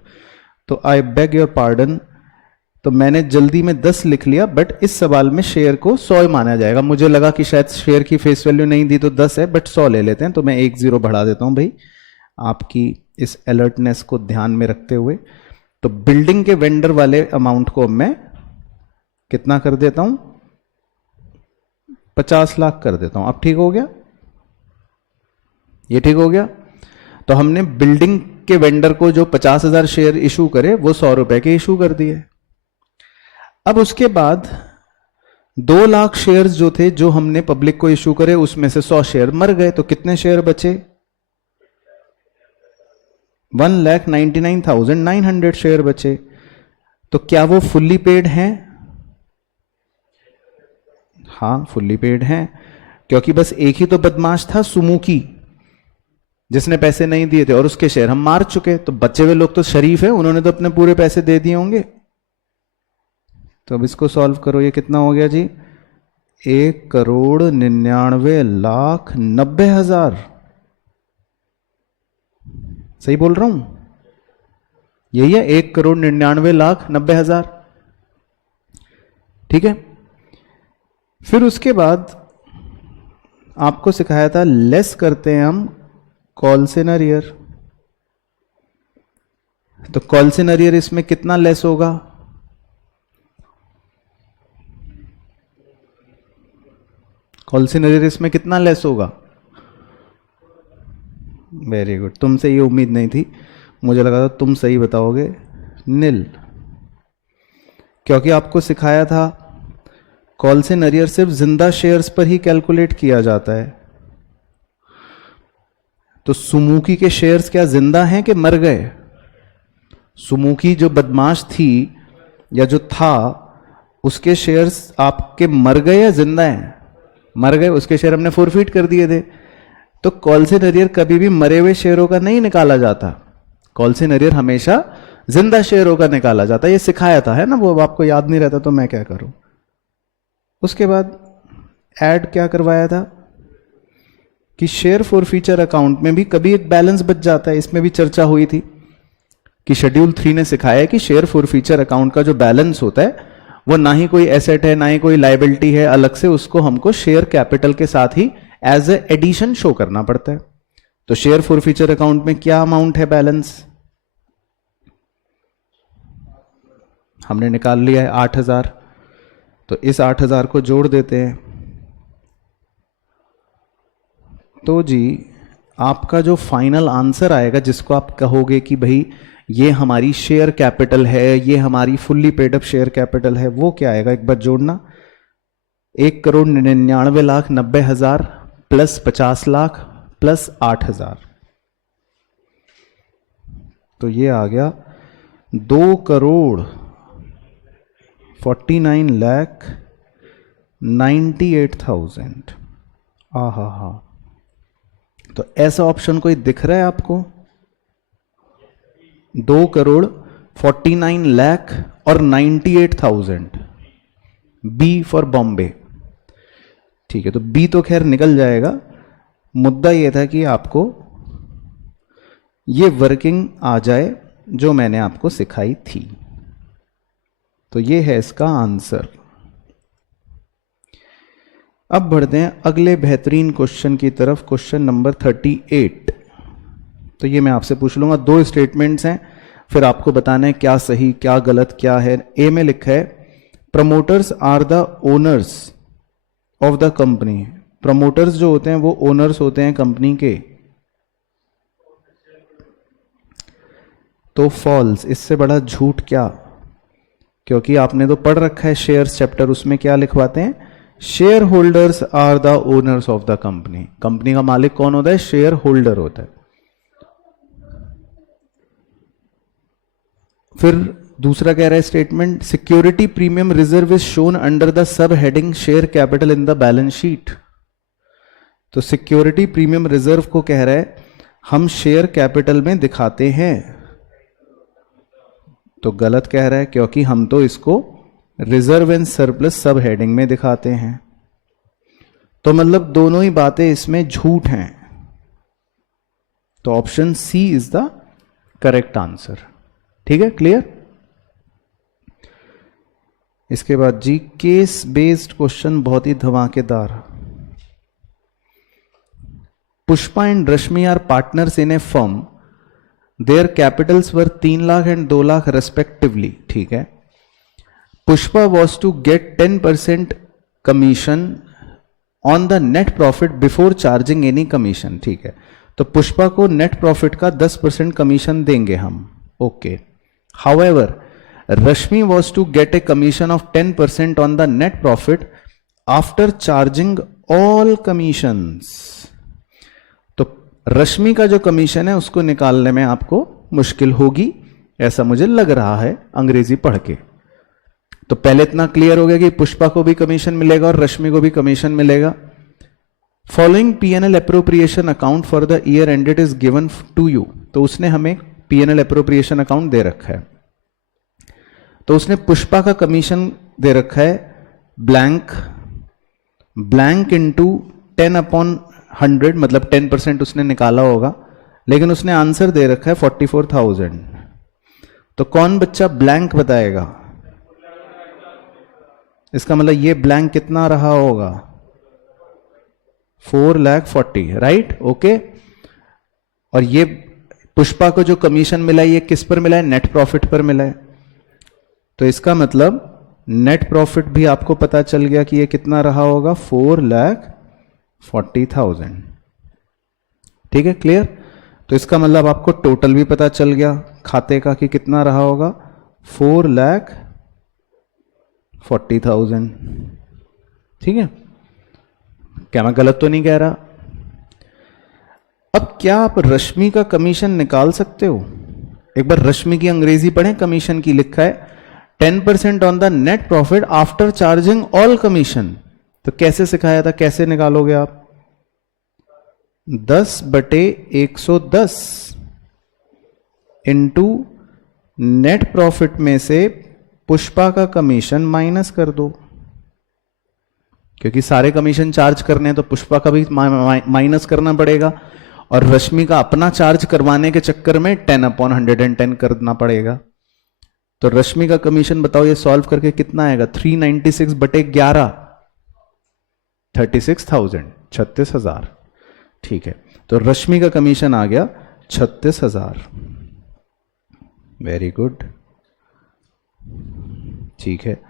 तो आई बेग योर पार्डन, तो मैंने जल्दी में 10 लिख लिया, बट इस सवाल में शेयर को 100 माना जाएगा। मुझे लगा कि शायद शेयर की फेस वैल्यू नहीं दी तो 10 है, बट 100 ले लेते हैं, तो मैं 1 0 बढ़ा देता हूं भाई, आपकी इस अलर्टनेस को ध्यान में रखते हुए। तो बिल्डिंग के वेंडर वाले अमाउंट को मैं कितना कर देता हूं? 50 लाख कर देता हूं। अब ठीक हो गया? ये ठीक हो गया? तो हमने बिल्डिंग के वेंडर को जो 50,000 शेयर इशू करे, वो 100 रुपए के इशू कर दिए। अब उसके बाद 2 लाख शेयर्स जो थे, जो हमने पब्लिक को इशू करे, उसमें से 100 शेयर मर गए, तो कितने शेयर बचे? 1,99,900 शेयर बचे। तो क्या वो फुल्ली पेड हैं? हाँ, फुल्ली पेड हैं, क्योंकि बस एक ही तो बदमाश था सुमुकी, जिसने पैसे नहीं दिए थे, और उसके शेयर हम मार चुके। तो बचे हुए लोग तो शरीफ है, उन्होंने तो अपने पूरे पैसे दे दिए होंगे। तो अब इसको सॉल्व करो, ये कितना हो गया जी? 1,99,90,000। सही बोल रहा हूं? यही है, 1,99,90,000। ठीक है। फिर उसके बाद आपको सिखाया था, लेस करते हैं हम कॉल्सन अरियर। तो कॉल्सन अरियर इसमें कितना लेस होगा? कॉल्सन अरियर इसमें कितना लेस होगा? वेरी गुड, तुमसे ये उम्मीद नहीं थी, मुझे लगा था तुम सही बताओगे। नील, क्योंकि आपको सिखाया था कॉल्सन अरियर सिर्फ जिंदा शेयर्स पर ही कैलकुलेट किया जाता है। तो सुमुकी के शेयर्स क्या जिंदा हैं कि मर गए? सुमुकी जो बदमाश थी या जो था, उसके शेयर्स आपके मर गए या जिंदा हैं? मर गए, उसके शेयर हमने फोरफीट कर दिए थे। तो कॉल्सन अरियर कभी भी मरे हुए शेयरों का नहीं निकाला जाता, कॉल्सन अरियर हमेशा जिंदा शेयरों का निकाला जाता। ये सिखाया था, है ना? वो आपको याद नहीं रहता तो मैं क्या करूं। उसके बाद ऐड क्या करवाया था कि शेयर फॉरफीचर अकाउंट में भी कभी एक बैलेंस बच जाता है। इसमें भी चर्चा हुई थी कि शेड्यूल 3 ने सिखाया है कि शेयर फॉरफीचर अकाउंट का जो बैलेंस होता है, वो ना ही कोई एसेट है, ना ही कोई लायबिलिटी है अलग से, उसको हमको शेयर कैपिटल के साथ ही एज ए एडिशन शो करना पड़ता है। तो शेयर फॉरफीचर अकाउंट में क्या अमाउंट है बैलेंस? हमने निकाल लिया है 8,000। तो इस 8,000 को जोड़ देते हैं। तो जी आपका जो फाइनल आंसर आएगा, जिसको आप कहोगे कि भाई ये हमारी शेयर कैपिटल है, ये हमारी fully paid up share capital है, वो क्या आएगा? एक बार जोड़ना, 1,99,90,000 प्लस 50 लाख प्लस 8,000, तो ये आ गया 2,49,98,000। तो ऐसा ऑप्शन कोई दिख रहा है आपको? 2,49,00,000 और 98,000, बी फॉर बॉम्बे। ठीक है, तो बी तो खैर निकल जाएगा। मुद्दा यह था कि आपको ये वर्किंग आ जाए जो मैंने आपको सिखाई थी। तो ये है इसका आंसर। अब बढ़ते हैं अगले बेहतरीन क्वेश्चन की तरफ, क्वेश्चन नंबर 38। तो ये मैं आपसे पूछ लूंगा, दो स्टेटमेंट्स हैं, फिर आपको बताना है क्या सही क्या गलत क्या है। ए में लिखा है promoters are the owners of the company. Promoters जो होते हैं वो ओनर्स होते हैं कंपनी के। तो फॉल्स, इससे बड़ा झूठ क्या, क्योंकि आपने तो पढ़ रखा है शेयर्स चैप्टर, उसमें क्या लिखवाते हैं, share holders are the owners of the company. Company का मालिक कौन होता है, शेयर होल्डर होता है। फिर दूसरा कह रहा है statement, security premium reserve is shown under the sub heading share capital in the balance sheet. तो सिक्योरिटी प्रीमियम रिजर्व को कह रहा है हम शेयर कैपिटल में दिखाते हैं। तो गलत कह रहा है, क्योंकि हम तो इसको रिजर्व एंड सरप्लस सब हेडिंग में दिखाते हैं। तो मतलब दोनों ही बातें इसमें झूठ हैं। तो option C is the correct answer. ठीक है, क्लियर। इसके बाद जी केस बेस्ड क्वेश्चन बहुत ही धमाकेदार। Pushpa and Rashmi are partners in a firm, their capitals were 3 lakh and 2 lakh respectively. ठीक है, Pushpa was to get 10% commission on the net profit before charging any commission. ठीक है, तो पुष्पा को नेट प्रॉफिट का 10% कमीशन देंगे हम। Okay, however Rashmi was to get a commission of 10% on the net profit after charging all commissions. तो रश्मि का जो कमीशन है उसको निकालने में आपको मुश्किल होगी, ऐसा मुझे लग रहा है अंग्रेजी पढ़ के। तो पहले इतना क्लियर हो गया कि पुष्पा को भी कमीशन मिलेगा और रश्मि को भी कमीशन मिलेगा। Following P&L appropriation account for the year ended is given to you. तो उसने हमें P&L अप्रोप्रिएशन अकाउंट दे रखा है। तो उसने पुष्पा का कमीशन दे रखा है ब्लैंक इंटू 10/100, मतलब 10% उसने निकाला होगा, लेकिन उसने आंसर दे रखा है 44,000। तो कौन बच्चा ब्लैंक बताएगा? इसका मतलब ये ब्लैंक कितना रहा होगा, 4,40,000, राइट। ओके, और ये पुष्पा को जो कमीशन मिला है ये किस पर मिला है, नेट प्रॉफिट पर मिला है। तो इसका मतलब नेट प्रॉफिट भी आपको पता चल गया कि ये कितना रहा होगा, 4,40,000। ठीक है, क्लियर। तो इसका मतलब आपको टोटल भी पता चल गया खाते का कि कितना रहा होगा, 4,40,000। ठीक है, क्या मैं गलत तो नहीं कह रहा? अब क्या आप रश्मि का कमीशन निकाल सकते हो? एक बार रश्मि की अंग्रेजी पढ़ें। कमीशन की लिखा है 10% on the net profit after charging all commission. तो कैसे सिखाया था, कैसे निकालोगे आप? 10/110 इंटू नेट प्रॉफिट में से पुष्पा का कमीशन माइनस कर दो, क्योंकि सारे कमीशन चार्ज करने हैं तो पुष्पा का भी माइनस करना पड़ेगा, और रश्मि का अपना चार्ज करवाने के चक्कर में 10/110 करना पड़ेगा। तो रश्मि का कमीशन बताओ ये सॉल्व करके कितना आएगा, 396/11, 36,000, 36,000। ठीक है, तो रश्मि का कमीशन आ गया 36,000। वेरी गुड, ठीक है।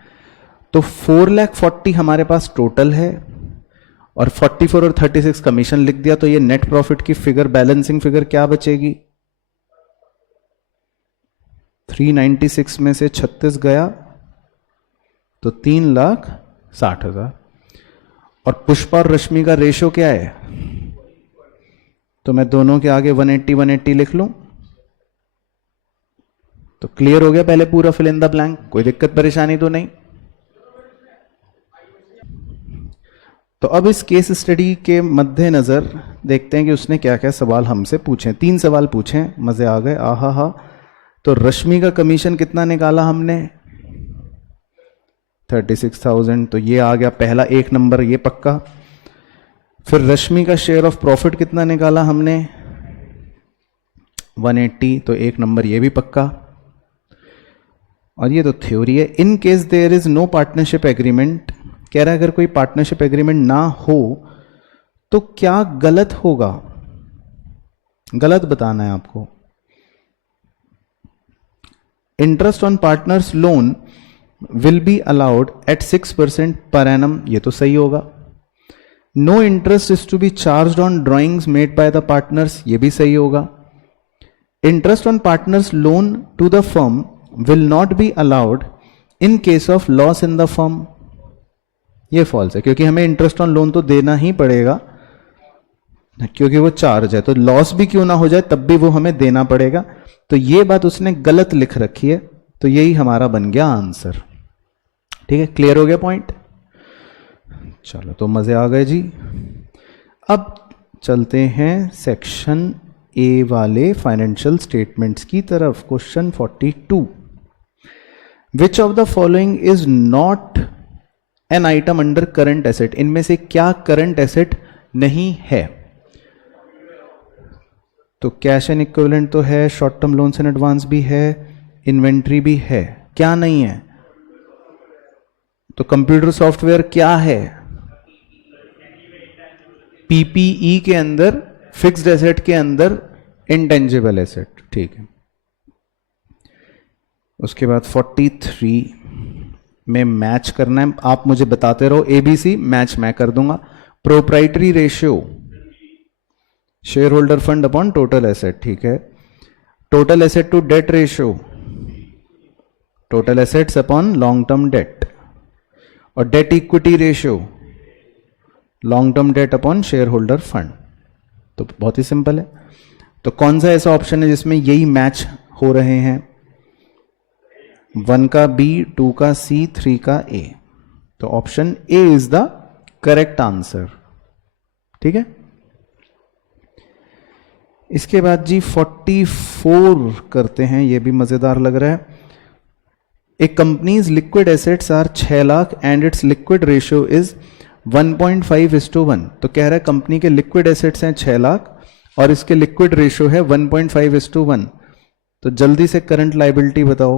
तो 4,40,000 हमारे पास टोटल है, और 44 और 36 कमीशन लिख दिया। तो ये नेट प्रॉफिट की फिगर, बैलेंसिंग फिगर क्या बचेगी, 396 में से 36 गया तो 3,60,000। और पुष्पा और रश्मि का रेशो क्या है, तो मैं दोनों के आगे 180 लिख लूं तो क्लियर हो गया। पहले पूरा फिल इन द ब्लैंक, कोई दिक्कत परेशानी तो नहीं। तो अब इस केस स्टडी के मद्देनजर देखते हैं कि उसने क्या क्या सवाल हमसे पूछे। 3 सवाल पूछे, मजे आ गए, आहा हा। तो रश्मि का कमीशन कितना निकाला हमने 36,000, तो ये आ गया पहला एक नंबर, ये पक्का। फिर रश्मि का शेयर ऑफ प्रॉफिट कितना निकाला हमने 180, तो एक नंबर ये भी पक्का। और ये तो थ्योरी है। In case there is no partnership agreement, कह रहा है अगर कोई पार्टनरशिप एग्रीमेंट ना हो तो क्या गलत होगा, गलत बताना है आपको। Interest on partners loan will be allowed at 6% per annum, ये तो सही होगा। No interest is to be charge on drawings made by the partners, ये भी सही होगा। Interest on partners loan to the firm will not be allowed in case of loss in the firm, ये false है, क्योंकि हमें interest on loan तो देना ही पड़ेगा क्योंकि वो चार्ज है, तो लॉस भी क्यों ना हो जाए तब भी वो हमें देना पड़ेगा। तो ये बात उसने गलत लिख रखी है, तो यही हमारा बन गया आंसर। ठीक है, क्लियर हो गया पॉइंट। चलो तो मजे आ गए जी। अब चलते हैं सेक्शन ए वाले फाइनेंशियल स्टेटमेंट्स की तरफ। Question 42, which of the following is not an item under current asset, इनमें से क्या करंट एसेट नहीं है। तो कैश एंड इक्विवेलेंट तो है, short term loans and advance भी है, इन्वेंट्री भी है, क्या नहीं है। तो कंप्यूटर सॉफ्टवेयर क्या है, पीपीई के अंदर, फिक्स्ड एसेट के अंदर इंटेंजिबल एसेट। ठीक है, उसके बाद 43 में मैच करना है, आप मुझे बताते रहो एबीसी, मैच मैं कर दूंगा। Proprietary ratio share holder fund upon total asset, ठीक है। Total asset to debt ratio total assets upon long term debt, और debt equity ratio long term debt upon share holder fund. तो बहुत ही simple है। तो कौन सा ऐसा ऑप्शन है जिसमें यही मैच हो रहे हैं, 1 का बी, 2 का सी, 3 का ए। तो option A is the correct answer. ठीक है, इसके बाद जी 44 करते हैं, यह भी मजेदार लग रहा है। A company's liquid assets are 6 lakh and its liquid ratio is 1.5:1। तो कह रहा है कंपनी के लिक्विड एसेट्स हैं 6 लाख और इसके लिक्विड रेशियो है 1.5:1। तो जल्दी से करंट लायबिलिटी बताओ।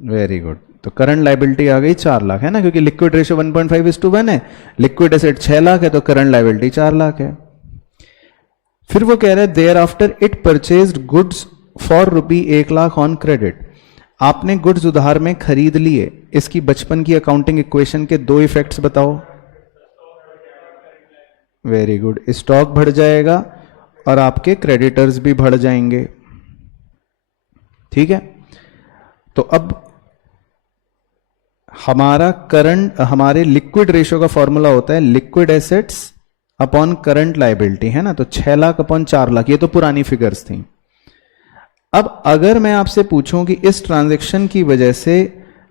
वेरी गुड, तो करंट लायबिलिटी आ गई 4 लाख, है ना, क्योंकि लिक्विड रेशियो 1.5:1 है, लिक्विड एसेट 6 लाख है, तो करंट लायबिलिटी 4 लाख है। फिर वो कह रहा है thereafter it purchased goods for ₹1 lakh on credit. आपने गुड्स उधार में खरीद लिए, इसकी बचपन की अकाउंटिंग इक्वेशन के 2 इफेक्ट्स बताओ। वेरी गुड, स्टॉक बढ़ जाएगा और आपके क्रेडिटर्स भी बढ़ जाएंगे। ठीक है, तो अब हमारे लिक्विड रेशियो का फॉर्मूला होता है liquid assets upon current liability, है ना। तो 6 लाख अपॉन 4 लाख, ये तो पुरानी फिगर्स थी। अब अगर मैं आपसे पूछूं कि इस ट्रांजैक्शन की वजह से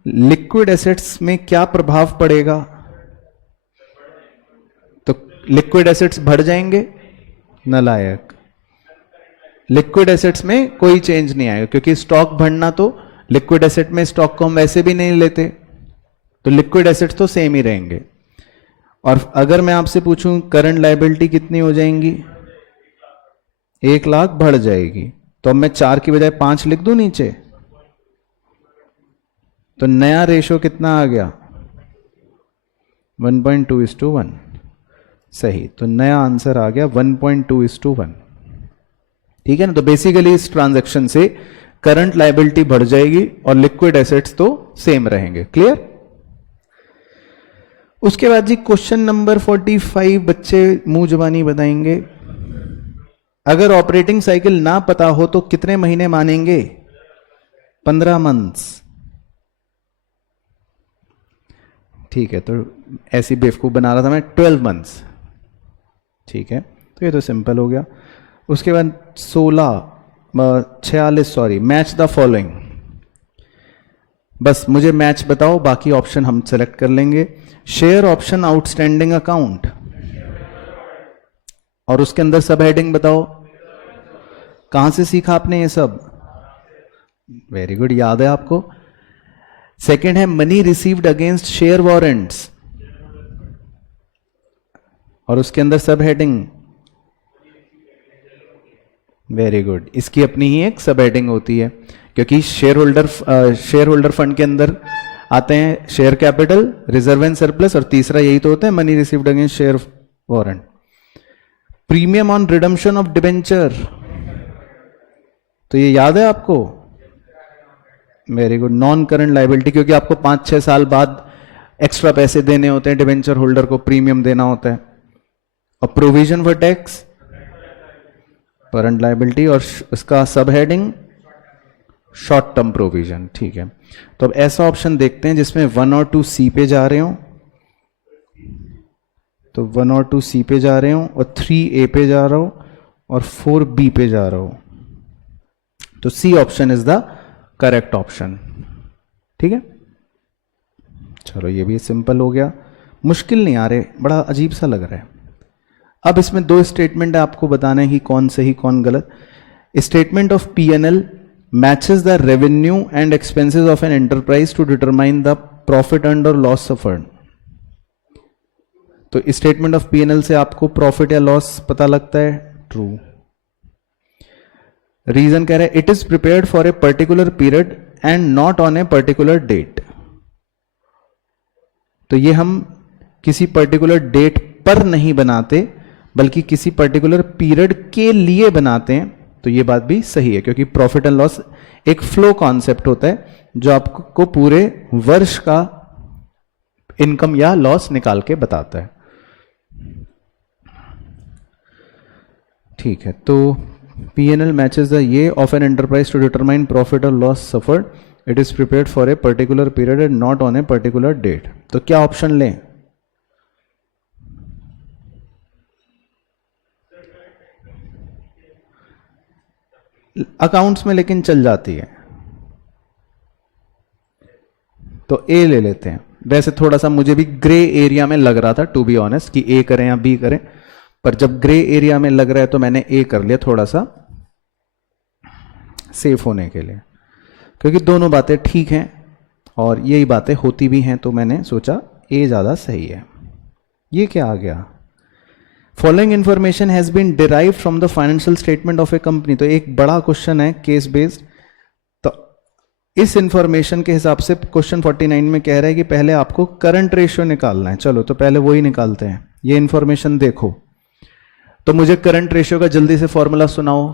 लिक्विड एसेट्स में क्या प्रभाव पड़ेगा, तो लिक्विड एसेट्स बढ़ जाएंगे, नालायक। लिक्विड एसेट्स में कोई चेंज नहीं आएगा, क्योंकि स्टॉक बढ़ना, तो लिक्विड एसेट में स्टॉक को हम वैसे भी नहीं लेते, तो लिक्विड एसेट्स तो सेम ही रहेंगे। और अगर मैं आपसे पूछूं करंट लायबिलिटी कितनी हो जाएंगी, 1 लाख बढ़ जाएगी, तो अब मैं 4 की बजाय 5 लिख दूं नीचे, तो नया रेशो कितना आ गया 1.2:1। सही, तो नया आंसर आ गया 1.2:1। ठीक है ना। तो बेसिकली इस ट्रांजैक्शन से करंट लायबिलिटी बढ़ जाएगी और लिक्विड एसेट्स तो सेम रहेंगे। क्लियर। उसके बाद जी क्वेश्चन नंबर 45 बच्चे मुंह जुबानी बताएंगे। अगर ऑपरेटिंग साइकिल ना पता हो तो कितने महीने मानेंगे, 15 मंथ्स। ठीक है, तो ऐसी बेवकूफ बना रहा था मैं, 12 मंथ्स। ठीक है, तो ये तो सिंपल हो गया। उसके बाद 46 सॉरी, मैच द फॉलोइंग। बस मुझे मैच बताओ, बाकी ऑप्शन हम सेलेक्ट कर लेंगे। शेयर ऑप्शन आउटस्टैंडिंग अकाउंट, और उसके अंदर सब हेडिंग बताओ कहां से सीखा आपने ये सब? वेरी गुड, याद है आपको। सेकंड है money received against share warrants, और उसके अंदर सब हेडिंग। वेरी गुड, इसकी अपनी ही एक सब हेडिंग होती है, क्योंकि शेयर होल्डर फंड के अंदर आते हैं share capital, reserve and surplus, और तीसरा यही तो होता है money received against share warrant. Premium on redemption of debenture, तो ये याद है आपको? Very good. Non current liability, क्योंकि आपको 5-6 साल बाद एक्स्ट्रा पैसे देने होते हैं डिबेंचर होल्डर को, प्रीमियम देना होता है। और provision for tax, current liability, और इसका सब हेडिंग शॉर्ट टर्म प्रोविजन। ठीक है, तो अब ऐसा ऑप्शन देखते हैं जिसमें 1 और 2 सी पे जा रहे हो, तो 1 और 2 सी पे जा रहे हो, और 3 ए पे जा रहा हो, और 4 बी पे जा रहा हो। तो C option is the correct option. ठीक है, चलो ये भी सिंपल हो गया, मुश्किल नहीं आ रहे, बड़ा अजीब सा लग रहा है। अब इसमें 2 स्टेटमेंट है, आपको बताना है कि कौन सही कौन गलत। Statement of P&L matches the revenue and expenses of an enterprise to determine the profit earned और लॉस सफर्ड। तो स्टेटमेंट ऑफ P&L से आपको प्रॉफिट या लॉस पता लगता है, ट्रू। रीजन कह रहा है it is prepared for a particular period and not on a particular date. तो ये हम किसी पर्टिकुलर डेट पर नहीं बनाते, बल्कि किसी पर्टिकुलर पीरियड के लिए बनाते हैं। तो ये बात भी सही है, क्योंकि प्रॉफिट एंड लॉस एक फ्लो कॉन्सेप्ट होता है जो आपको पूरे वर्ष का इनकम या लॉस निकाल के बताता है। ठीक है, तो P&L मैचेस द ये of an enterprise to determine profit और loss suffered, it is prepared for a particular period and not on a particular date. तो क्या ऑप्शन लें? अकाउंट्स में लेकिन चल जाती है, तो ए ले लेते हैं। वैसे थोड़ा सा मुझे भी ग्रे एरिया में लग रहा था, टू बी ऑनेस्ट, कि ए करें या बी करें, पर जब ग्रे एरिया में लग रहा है तो मैंने ए कर लिया, थोड़ा सा सेफ होने के लिए, क्योंकि दोनों बातें ठीक हैं और यही बातें होती भी हैं, तो मैंने सोचा ए ज्यादा सही है। ये क्या आ गया? Following information has been derived from the financial statement of a company. तो एक बड़ा क्वेश्चन है केस बेस्ड, तो इस इंफॉर्मेशन के हिसाब से क्वेश्चन 49 में कह रहा है कि पहले आपको करंट रेशियो निकालना है। चलो तो पहले वही निकालते हैं। ये इंफॉर्मेशन देखो, तो मुझे करंट रेशियो का जल्दी से फॉर्मूला सुनाओ।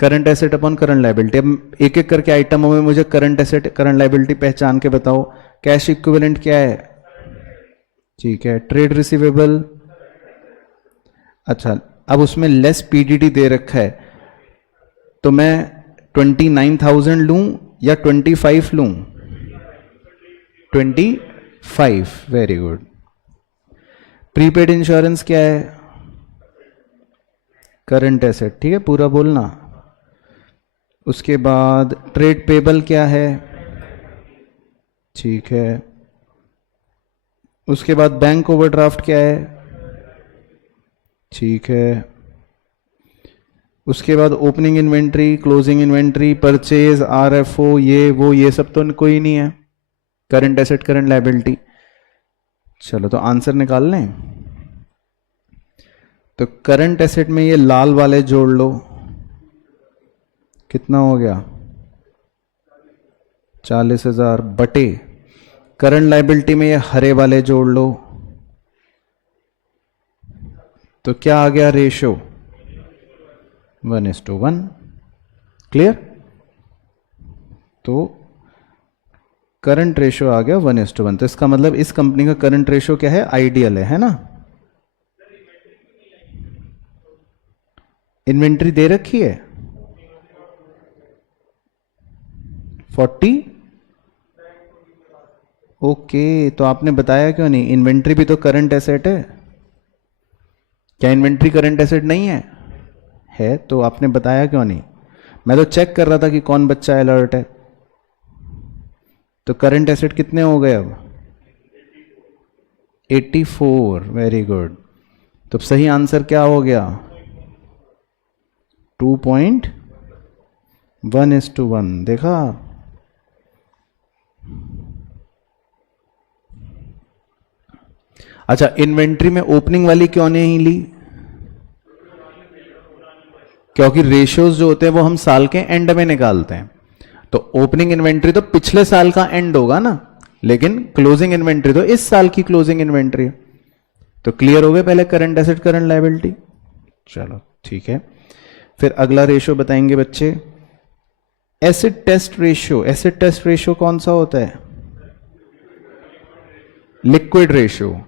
Current asset upon current liability. अब एक एक करके आइटमों में मुझे करंट एसेट करंट लायबिलिटी पहचान के बताओ। कैश इक्विवेलेंट क्या है? ठीक है, ट्रेड रिसीवेबल। अच्छा, अब उसमें लेस पीडीडी दे रखा है, तो मैं 29,000 लूं या 25 लूं? 25। Very good. प्रीपेड इंश्योरेंस क्या है? Current asset. ठीक है, पूरा बोलना। उसके बाद ट्रेड पेबल क्या है? ठीक है। उसके बाद बैंक ओवरड्राफ्ट क्या है? ठीक है। उसके बाद opening inventory, closing inventory, purchase, RFO, ये सब तो कोई नहीं है। Current asset current liability. चलो तो आंसर निकाल लें। तो करंट एसेट में ये लाल वाले जोड़ लो, कितना हो गया? 40,000 बटे करंट लायबिलिटी में ये हरे वाले जोड़ लो, तो क्या आ गया रेशियो? 1:1। क्लियर? तो करंट रेशियो आ गया 1:1। तो इसका मतलब इस कंपनी का करंट रेशियो क्या है? आइडियल है ना? इन्वेंट्री दे रखी है 40। ओके, तो आपने बताया क्यों नहीं? इन्वेंट्री भी तो करंट एसेट है। क्या इन्वेंट्री करंट एसेट नहीं है? है, तो आपने बताया क्यों नहीं? मैं तो चेक कर रहा था कि कौन बच्चा अलर्ट है। तो करंट एसेट कितने हो गए अब? 84। Very good. तो सही आंसर क्या हो गया? 2.1:1 देखा। अच्छा, इन्वेंट्री में ओपनिंग वाली क्यों नहीं ली? क्योंकि रेशियोज जो होते हैं वो हम साल के एंड में निकालते हैं। तो ओपनिंग इन्वेंट्री तो पिछले साल का एंड होगा ना, लेकिन क्लोजिंग इन्वेंट्री तो इस साल की क्लोजिंग इन्वेंट्री है। तो क्लियर हो गए पहले करंट एसेट करंट लायबिलिटी। चलो ठीक है, फिर अगला रेशियो बताएंगे बच्चे, acid test ratio. Acid test ratio कौन सा होता है? Liquid ratio.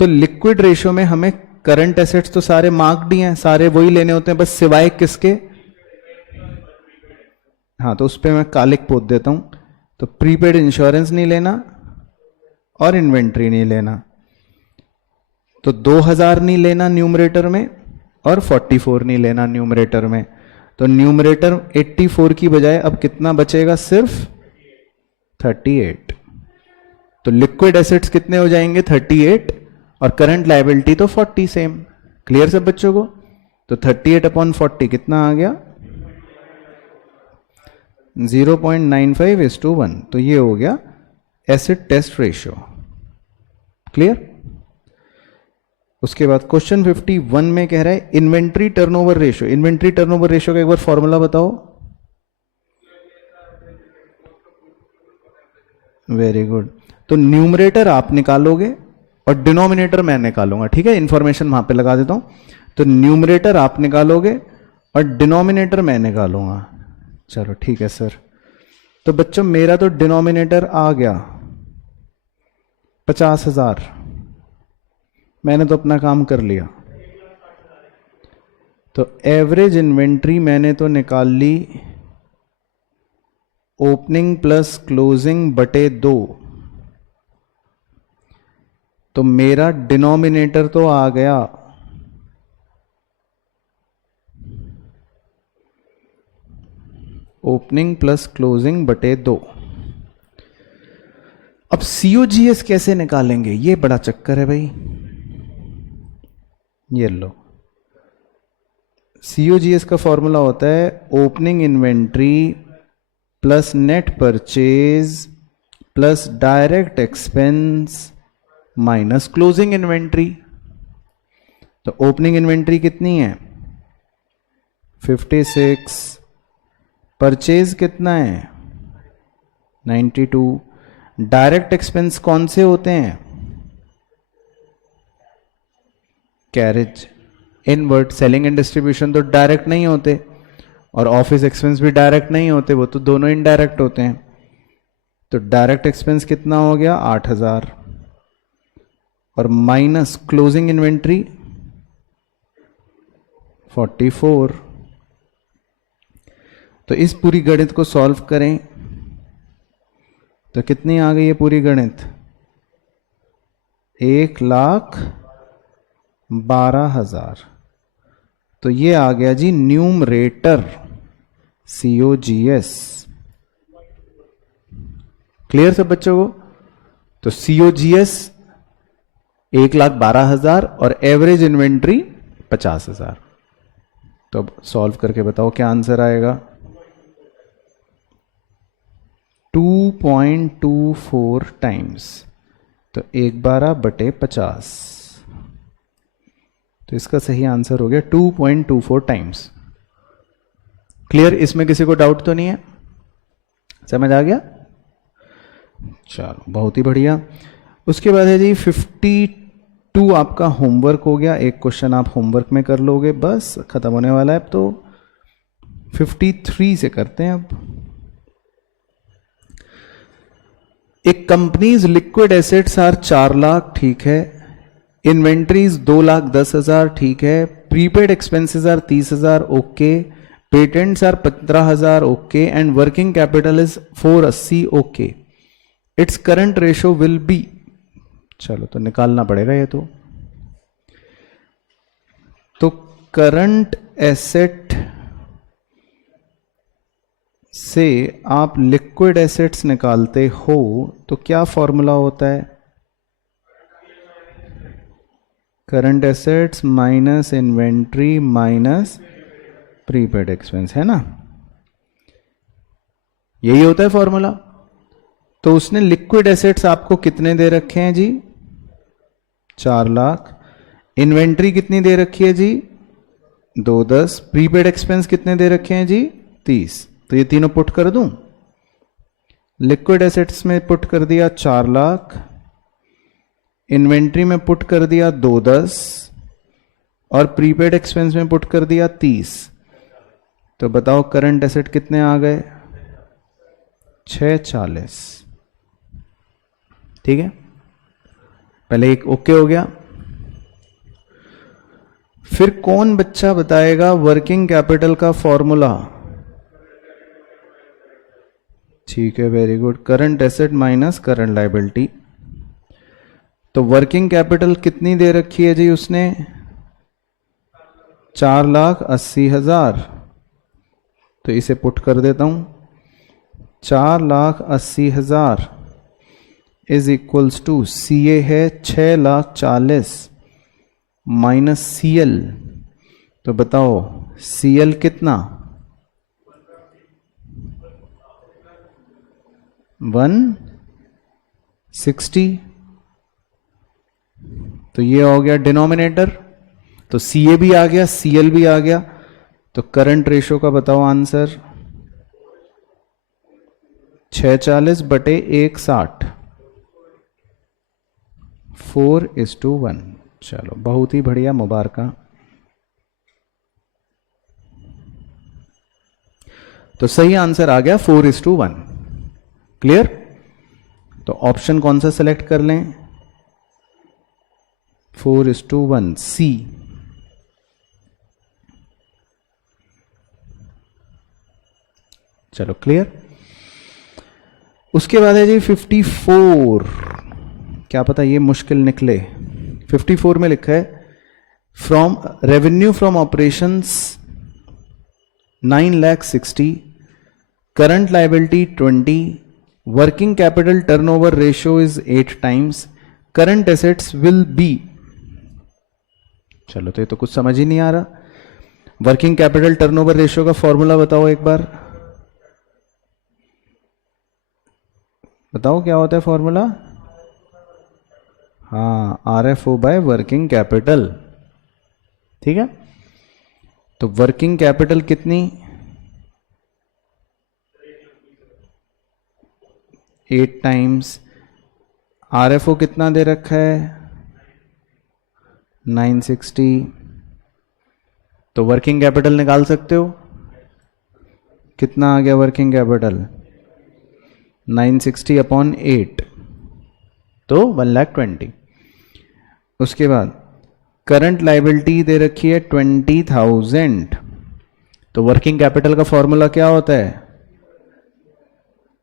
तो लिक्विड रेशियो में हमें करंट एसेट्स तो सारे मार्क्ड ही हैं, सारे वही लेने होते हैं, बस सिवाय किसके? हाँ, तो उस पर मैं कालिक पोत देता हूं। तो प्रीपेड इंश्योरेंस नहीं लेना और इन्वेंट्री नहीं लेना। तो 2000 नहीं लेना न्यूमरेटर में और 44 नहीं लेना न्यूमरेटर में। तो न्यूमरेटर 84 की बजाय अब कितना बचेगा? सिर्फ 38। तो लिक्विड एसेट्स कितने हो जाएंगे? 38 और करंट लायबिलिटी तो 40 सेम। क्लियर सब बच्चों को? तो 38/40 कितना आ गया? 0.95:1। तो ये हो गया एसिड टेस्ट रेशियो। क्लियर? उसके बाद क्वेश्चन 51 में कह रहा है inventory turnover ratio. Inventory turnover ratio का एक बार फॉर्मूला बताओ। Very good. तो न्यूमरेटर आप निकालोगे और डिनोमिनेटर मैं निकालूंगा, ठीक है? इंफॉर्मेशन वहां पे लगा देता हूं। तो न्यूमरेटर आप निकालोगे और डिनोमिनेटर मैं निकालूंगा। चलो ठीक है सर। तो बच्चों मेरा तो डिनोमिनेटर आ गया 50,000, मैंने तो अपना काम कर लिया। तो एवरेज इन्वेंट्री मैंने तो निकाल ली ओपनिंग प्लस क्लोजिंग बटे 2। तो मेरा डिनोमिनेटर तो आ गया ओपनिंग प्लस क्लोजिंग बटे 2। अब सीओजीएस कैसे निकालेंगे? ये बड़ा चक्कर है भाई। ये लो, सीओजीएस का फॉर्मूला होता है opening inventory plus net purchase plus direct expense minus closing inventory. तो ओपनिंग इन्वेंट्री कितनी है? 56। परचेज कितना है? 92। डायरेक्ट एक्सपेंस कौन से होते हैं? Carriage, inward, selling and distribution तो डायरेक्ट नहीं होते, और ऑफिस एक्सपेंस भी डायरेक्ट नहीं होते, वो तो दोनों इनडायरेक्ट होते हैं। तो डायरेक्ट एक्सपेंस कितना हो गया? 8000 और माइनस क्लोजिंग इन्वेंट्री 44। तो इस पूरी गणित को सॉल्व करें तो कितनी आ गई है पूरी गणित? 1,12,000। तो ये आ गया जी न्यूमरेटर सीओजीएस। क्लियर सब बच्चों को? तो सीओजीएस 1,12,000 और एवरेज इन्वेंट्री 50,000। तो अब सॉल्व करके बताओ क्या आंसर आएगा? 2.24 टाइम्स। तो 1/12/50। तो इसका सही आंसर हो गया 2.24 टाइम्स। क्लियर? इसमें किसी को डाउट तो नहीं है? समझ आ गया? चलो बहुत ही बढ़िया। उसके बाद है जी 52 आपका होमवर्क हो गया। एक क्वेश्चन आप होमवर्क में कर लोगे, बस खत्म होने वाला है। अब तो 53 से करते हैं। अब एक company's liquid assets are 4 lakh, ठीक है। इन्वेंट्रीज 2,10,000, ठीक है। Prepaid expenses are 30,000, okay. Patents are 15,000, okay. And working capital is 480, okay. Its current ratio will be, चलो तो निकालना पड़ेगा ये तो करंट एसेट से आप लिक्विड एसेट्स निकालते हो तो क्या फॉर्मूला होता है? Current assets minus inventory minus prepaid expense, है ना, यही होता है फॉर्मूला। तो उसने लिक्विड एसेट्स आपको कितने दे रखे हैं जी, 4 लाख। इन्वेंट्री कितनी दे रखी है जी, 210। प्रीपेड एक्सपेंस कितने दे रखे हैं जी, 30। तो ये तीनों पुट कर दूं, लिक्विड एसेट्स में पुट कर दिया 4 लाख, इन्वेंट्री में पुट कर दिया 210 और प्रीपेड एक्सपेंस में पुट कर दिया 30। तो बताओ करंट एसेट कितने आ गए, 640। ठीक है, पहले एक ओके हो गया। फिर कौन बच्चा बताएगा वर्किंग कैपिटल का फॉर्मूला? ठीक है, very good. Current asset minus current liability. तो वर्किंग कैपिटल कितनी दे रखी है जी उसने, 4,80,000। तो इसे पुट कर देता हूं, 4,80,000 इज इक्वल्स टू CA है 6,40,000 माइनस CL। तो बताओ CL कितना, 160। तो ये हो गया डिनोमिनेटर, तो CA भी आ गया, CL भी आ गया। तो करंट रेशो का बताओ आंसर, 640/160, 4:1। चलो बहुत ही बढ़िया, मुबारका। तो सही आंसर आ गया 4:1। क्लियर? तो ऑप्शन कौन सा सेलेक्ट कर लें, 4:1 C। चलो क्लियर। उसके बाद है जी 54। क्या पता ये मुश्किल निकले। 54 में लिखा है from revenue from operations 9,60,000, current liability 20, working capital turnover ratio is 8 times, current assets will be. चलो तो ये तो कुछ समझ ही नहीं आ रहा। वर्किंग कैपिटल टर्नओवर रेशियो का फॉर्मूला बताओ एक बार, बताओ क्या होता है फॉर्मूला। हाँ, RFO बाय वर्किंग कैपिटल। ठीक है, तो वर्किंग कैपिटल कितनी, 8 times। RFO कितना दे रखा है, 960। तो वर्किंग कैपिटल निकाल सकते हो, कितना आ गया वर्किंग कैपिटल, 960/8, तो 1,20,000। उसके बाद करंट लायबिलिटी दे रखी है 20,000। तो वर्किंग कैपिटल का फॉर्मूला क्या होता है,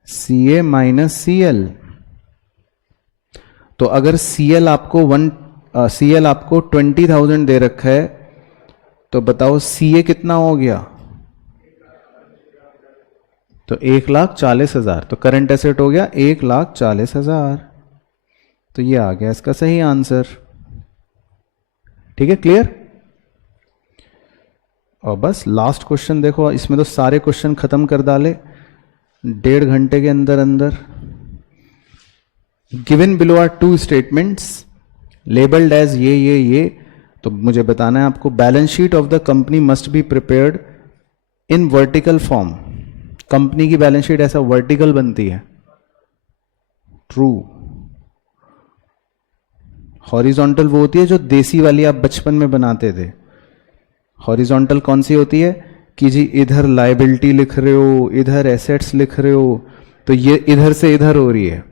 CA माइनस CL। तो अगर CL आपको 20,000 दे रखा है, तो बताओ CA कितना हो गया, तो 1,40,000। तो करंट एसेट हो गया 1,40,000। तो ये आ गया इसका सही आंसर। ठीक है, क्लियर। और बस लास्ट क्वेश्चन देखो, इसमें तो सारे क्वेश्चन खत्म कर डाले 1.5 घंटे के अंदर अंदर। Given below are 2 statements labelled as ये। तो मुझे बताना है आपको, balance sheet of the company must be prepared in vertical form. Company की बैलेंस शीट ऐसा वर्टिकल बनती है, ट्रू। हॉरिजॉन्टल वो होती है जो देसी वाली आप बचपन में बनाते थे। हॉरिजॉन्टल कौन सी होती है कि जी इधर लायबिलिटी लिख रहे हो, इधर एसेट्स लिख रहे हो, तो ये इधर से इधर हो रही है,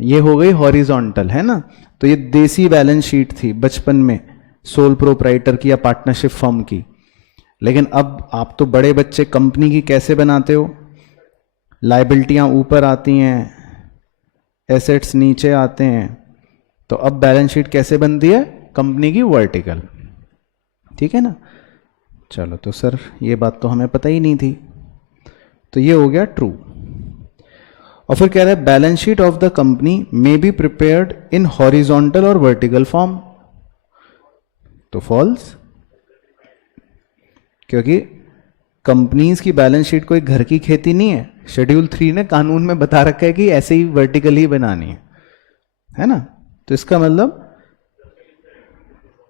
ये हो गई हॉरिजॉन्टल, है ना। तो ये देसी बैलेंस शीट थी बचपन में, सोल प्रोप्राइटर की या पार्टनरशिप फर्म की। लेकिन अब आप तो बड़े बच्चे, कंपनी की कैसे बनाते हो, लायबिलिटियां ऊपर आती हैं, एसेट्स नीचे आते हैं। तो अब बैलेंस शीट कैसे बनती है, कंपनी की वर्टिकल। ठीक है ना। चलो, तो सर ये बात तो हमें पता ही नहीं थी, तो ये हो गया ट्रू। और फिर कह रहा है balance sheet of the company may be prepared in horizontal और वर्टिकल फॉर्म, तो फॉल्स, क्योंकि कंपनीज की बैलेंस शीट कोई घर की खेती नहीं है। शेड्यूल 3 ने कानून में बता रखा है कि ऐसे ही वर्टिकली बनानी है ना। तो इसका मतलब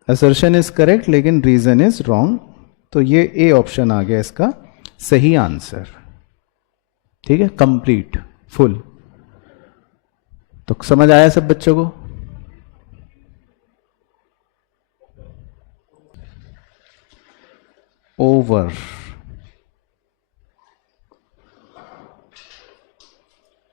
असर्शन इज करेक्ट लेकिन रीजन इज रॉन्ग। तो ये ए ऑप्शन आ गया इसका सही आंसर। ठीक है, कंप्लीट फुल। तो समझ आया सब बच्चों को? ओवर।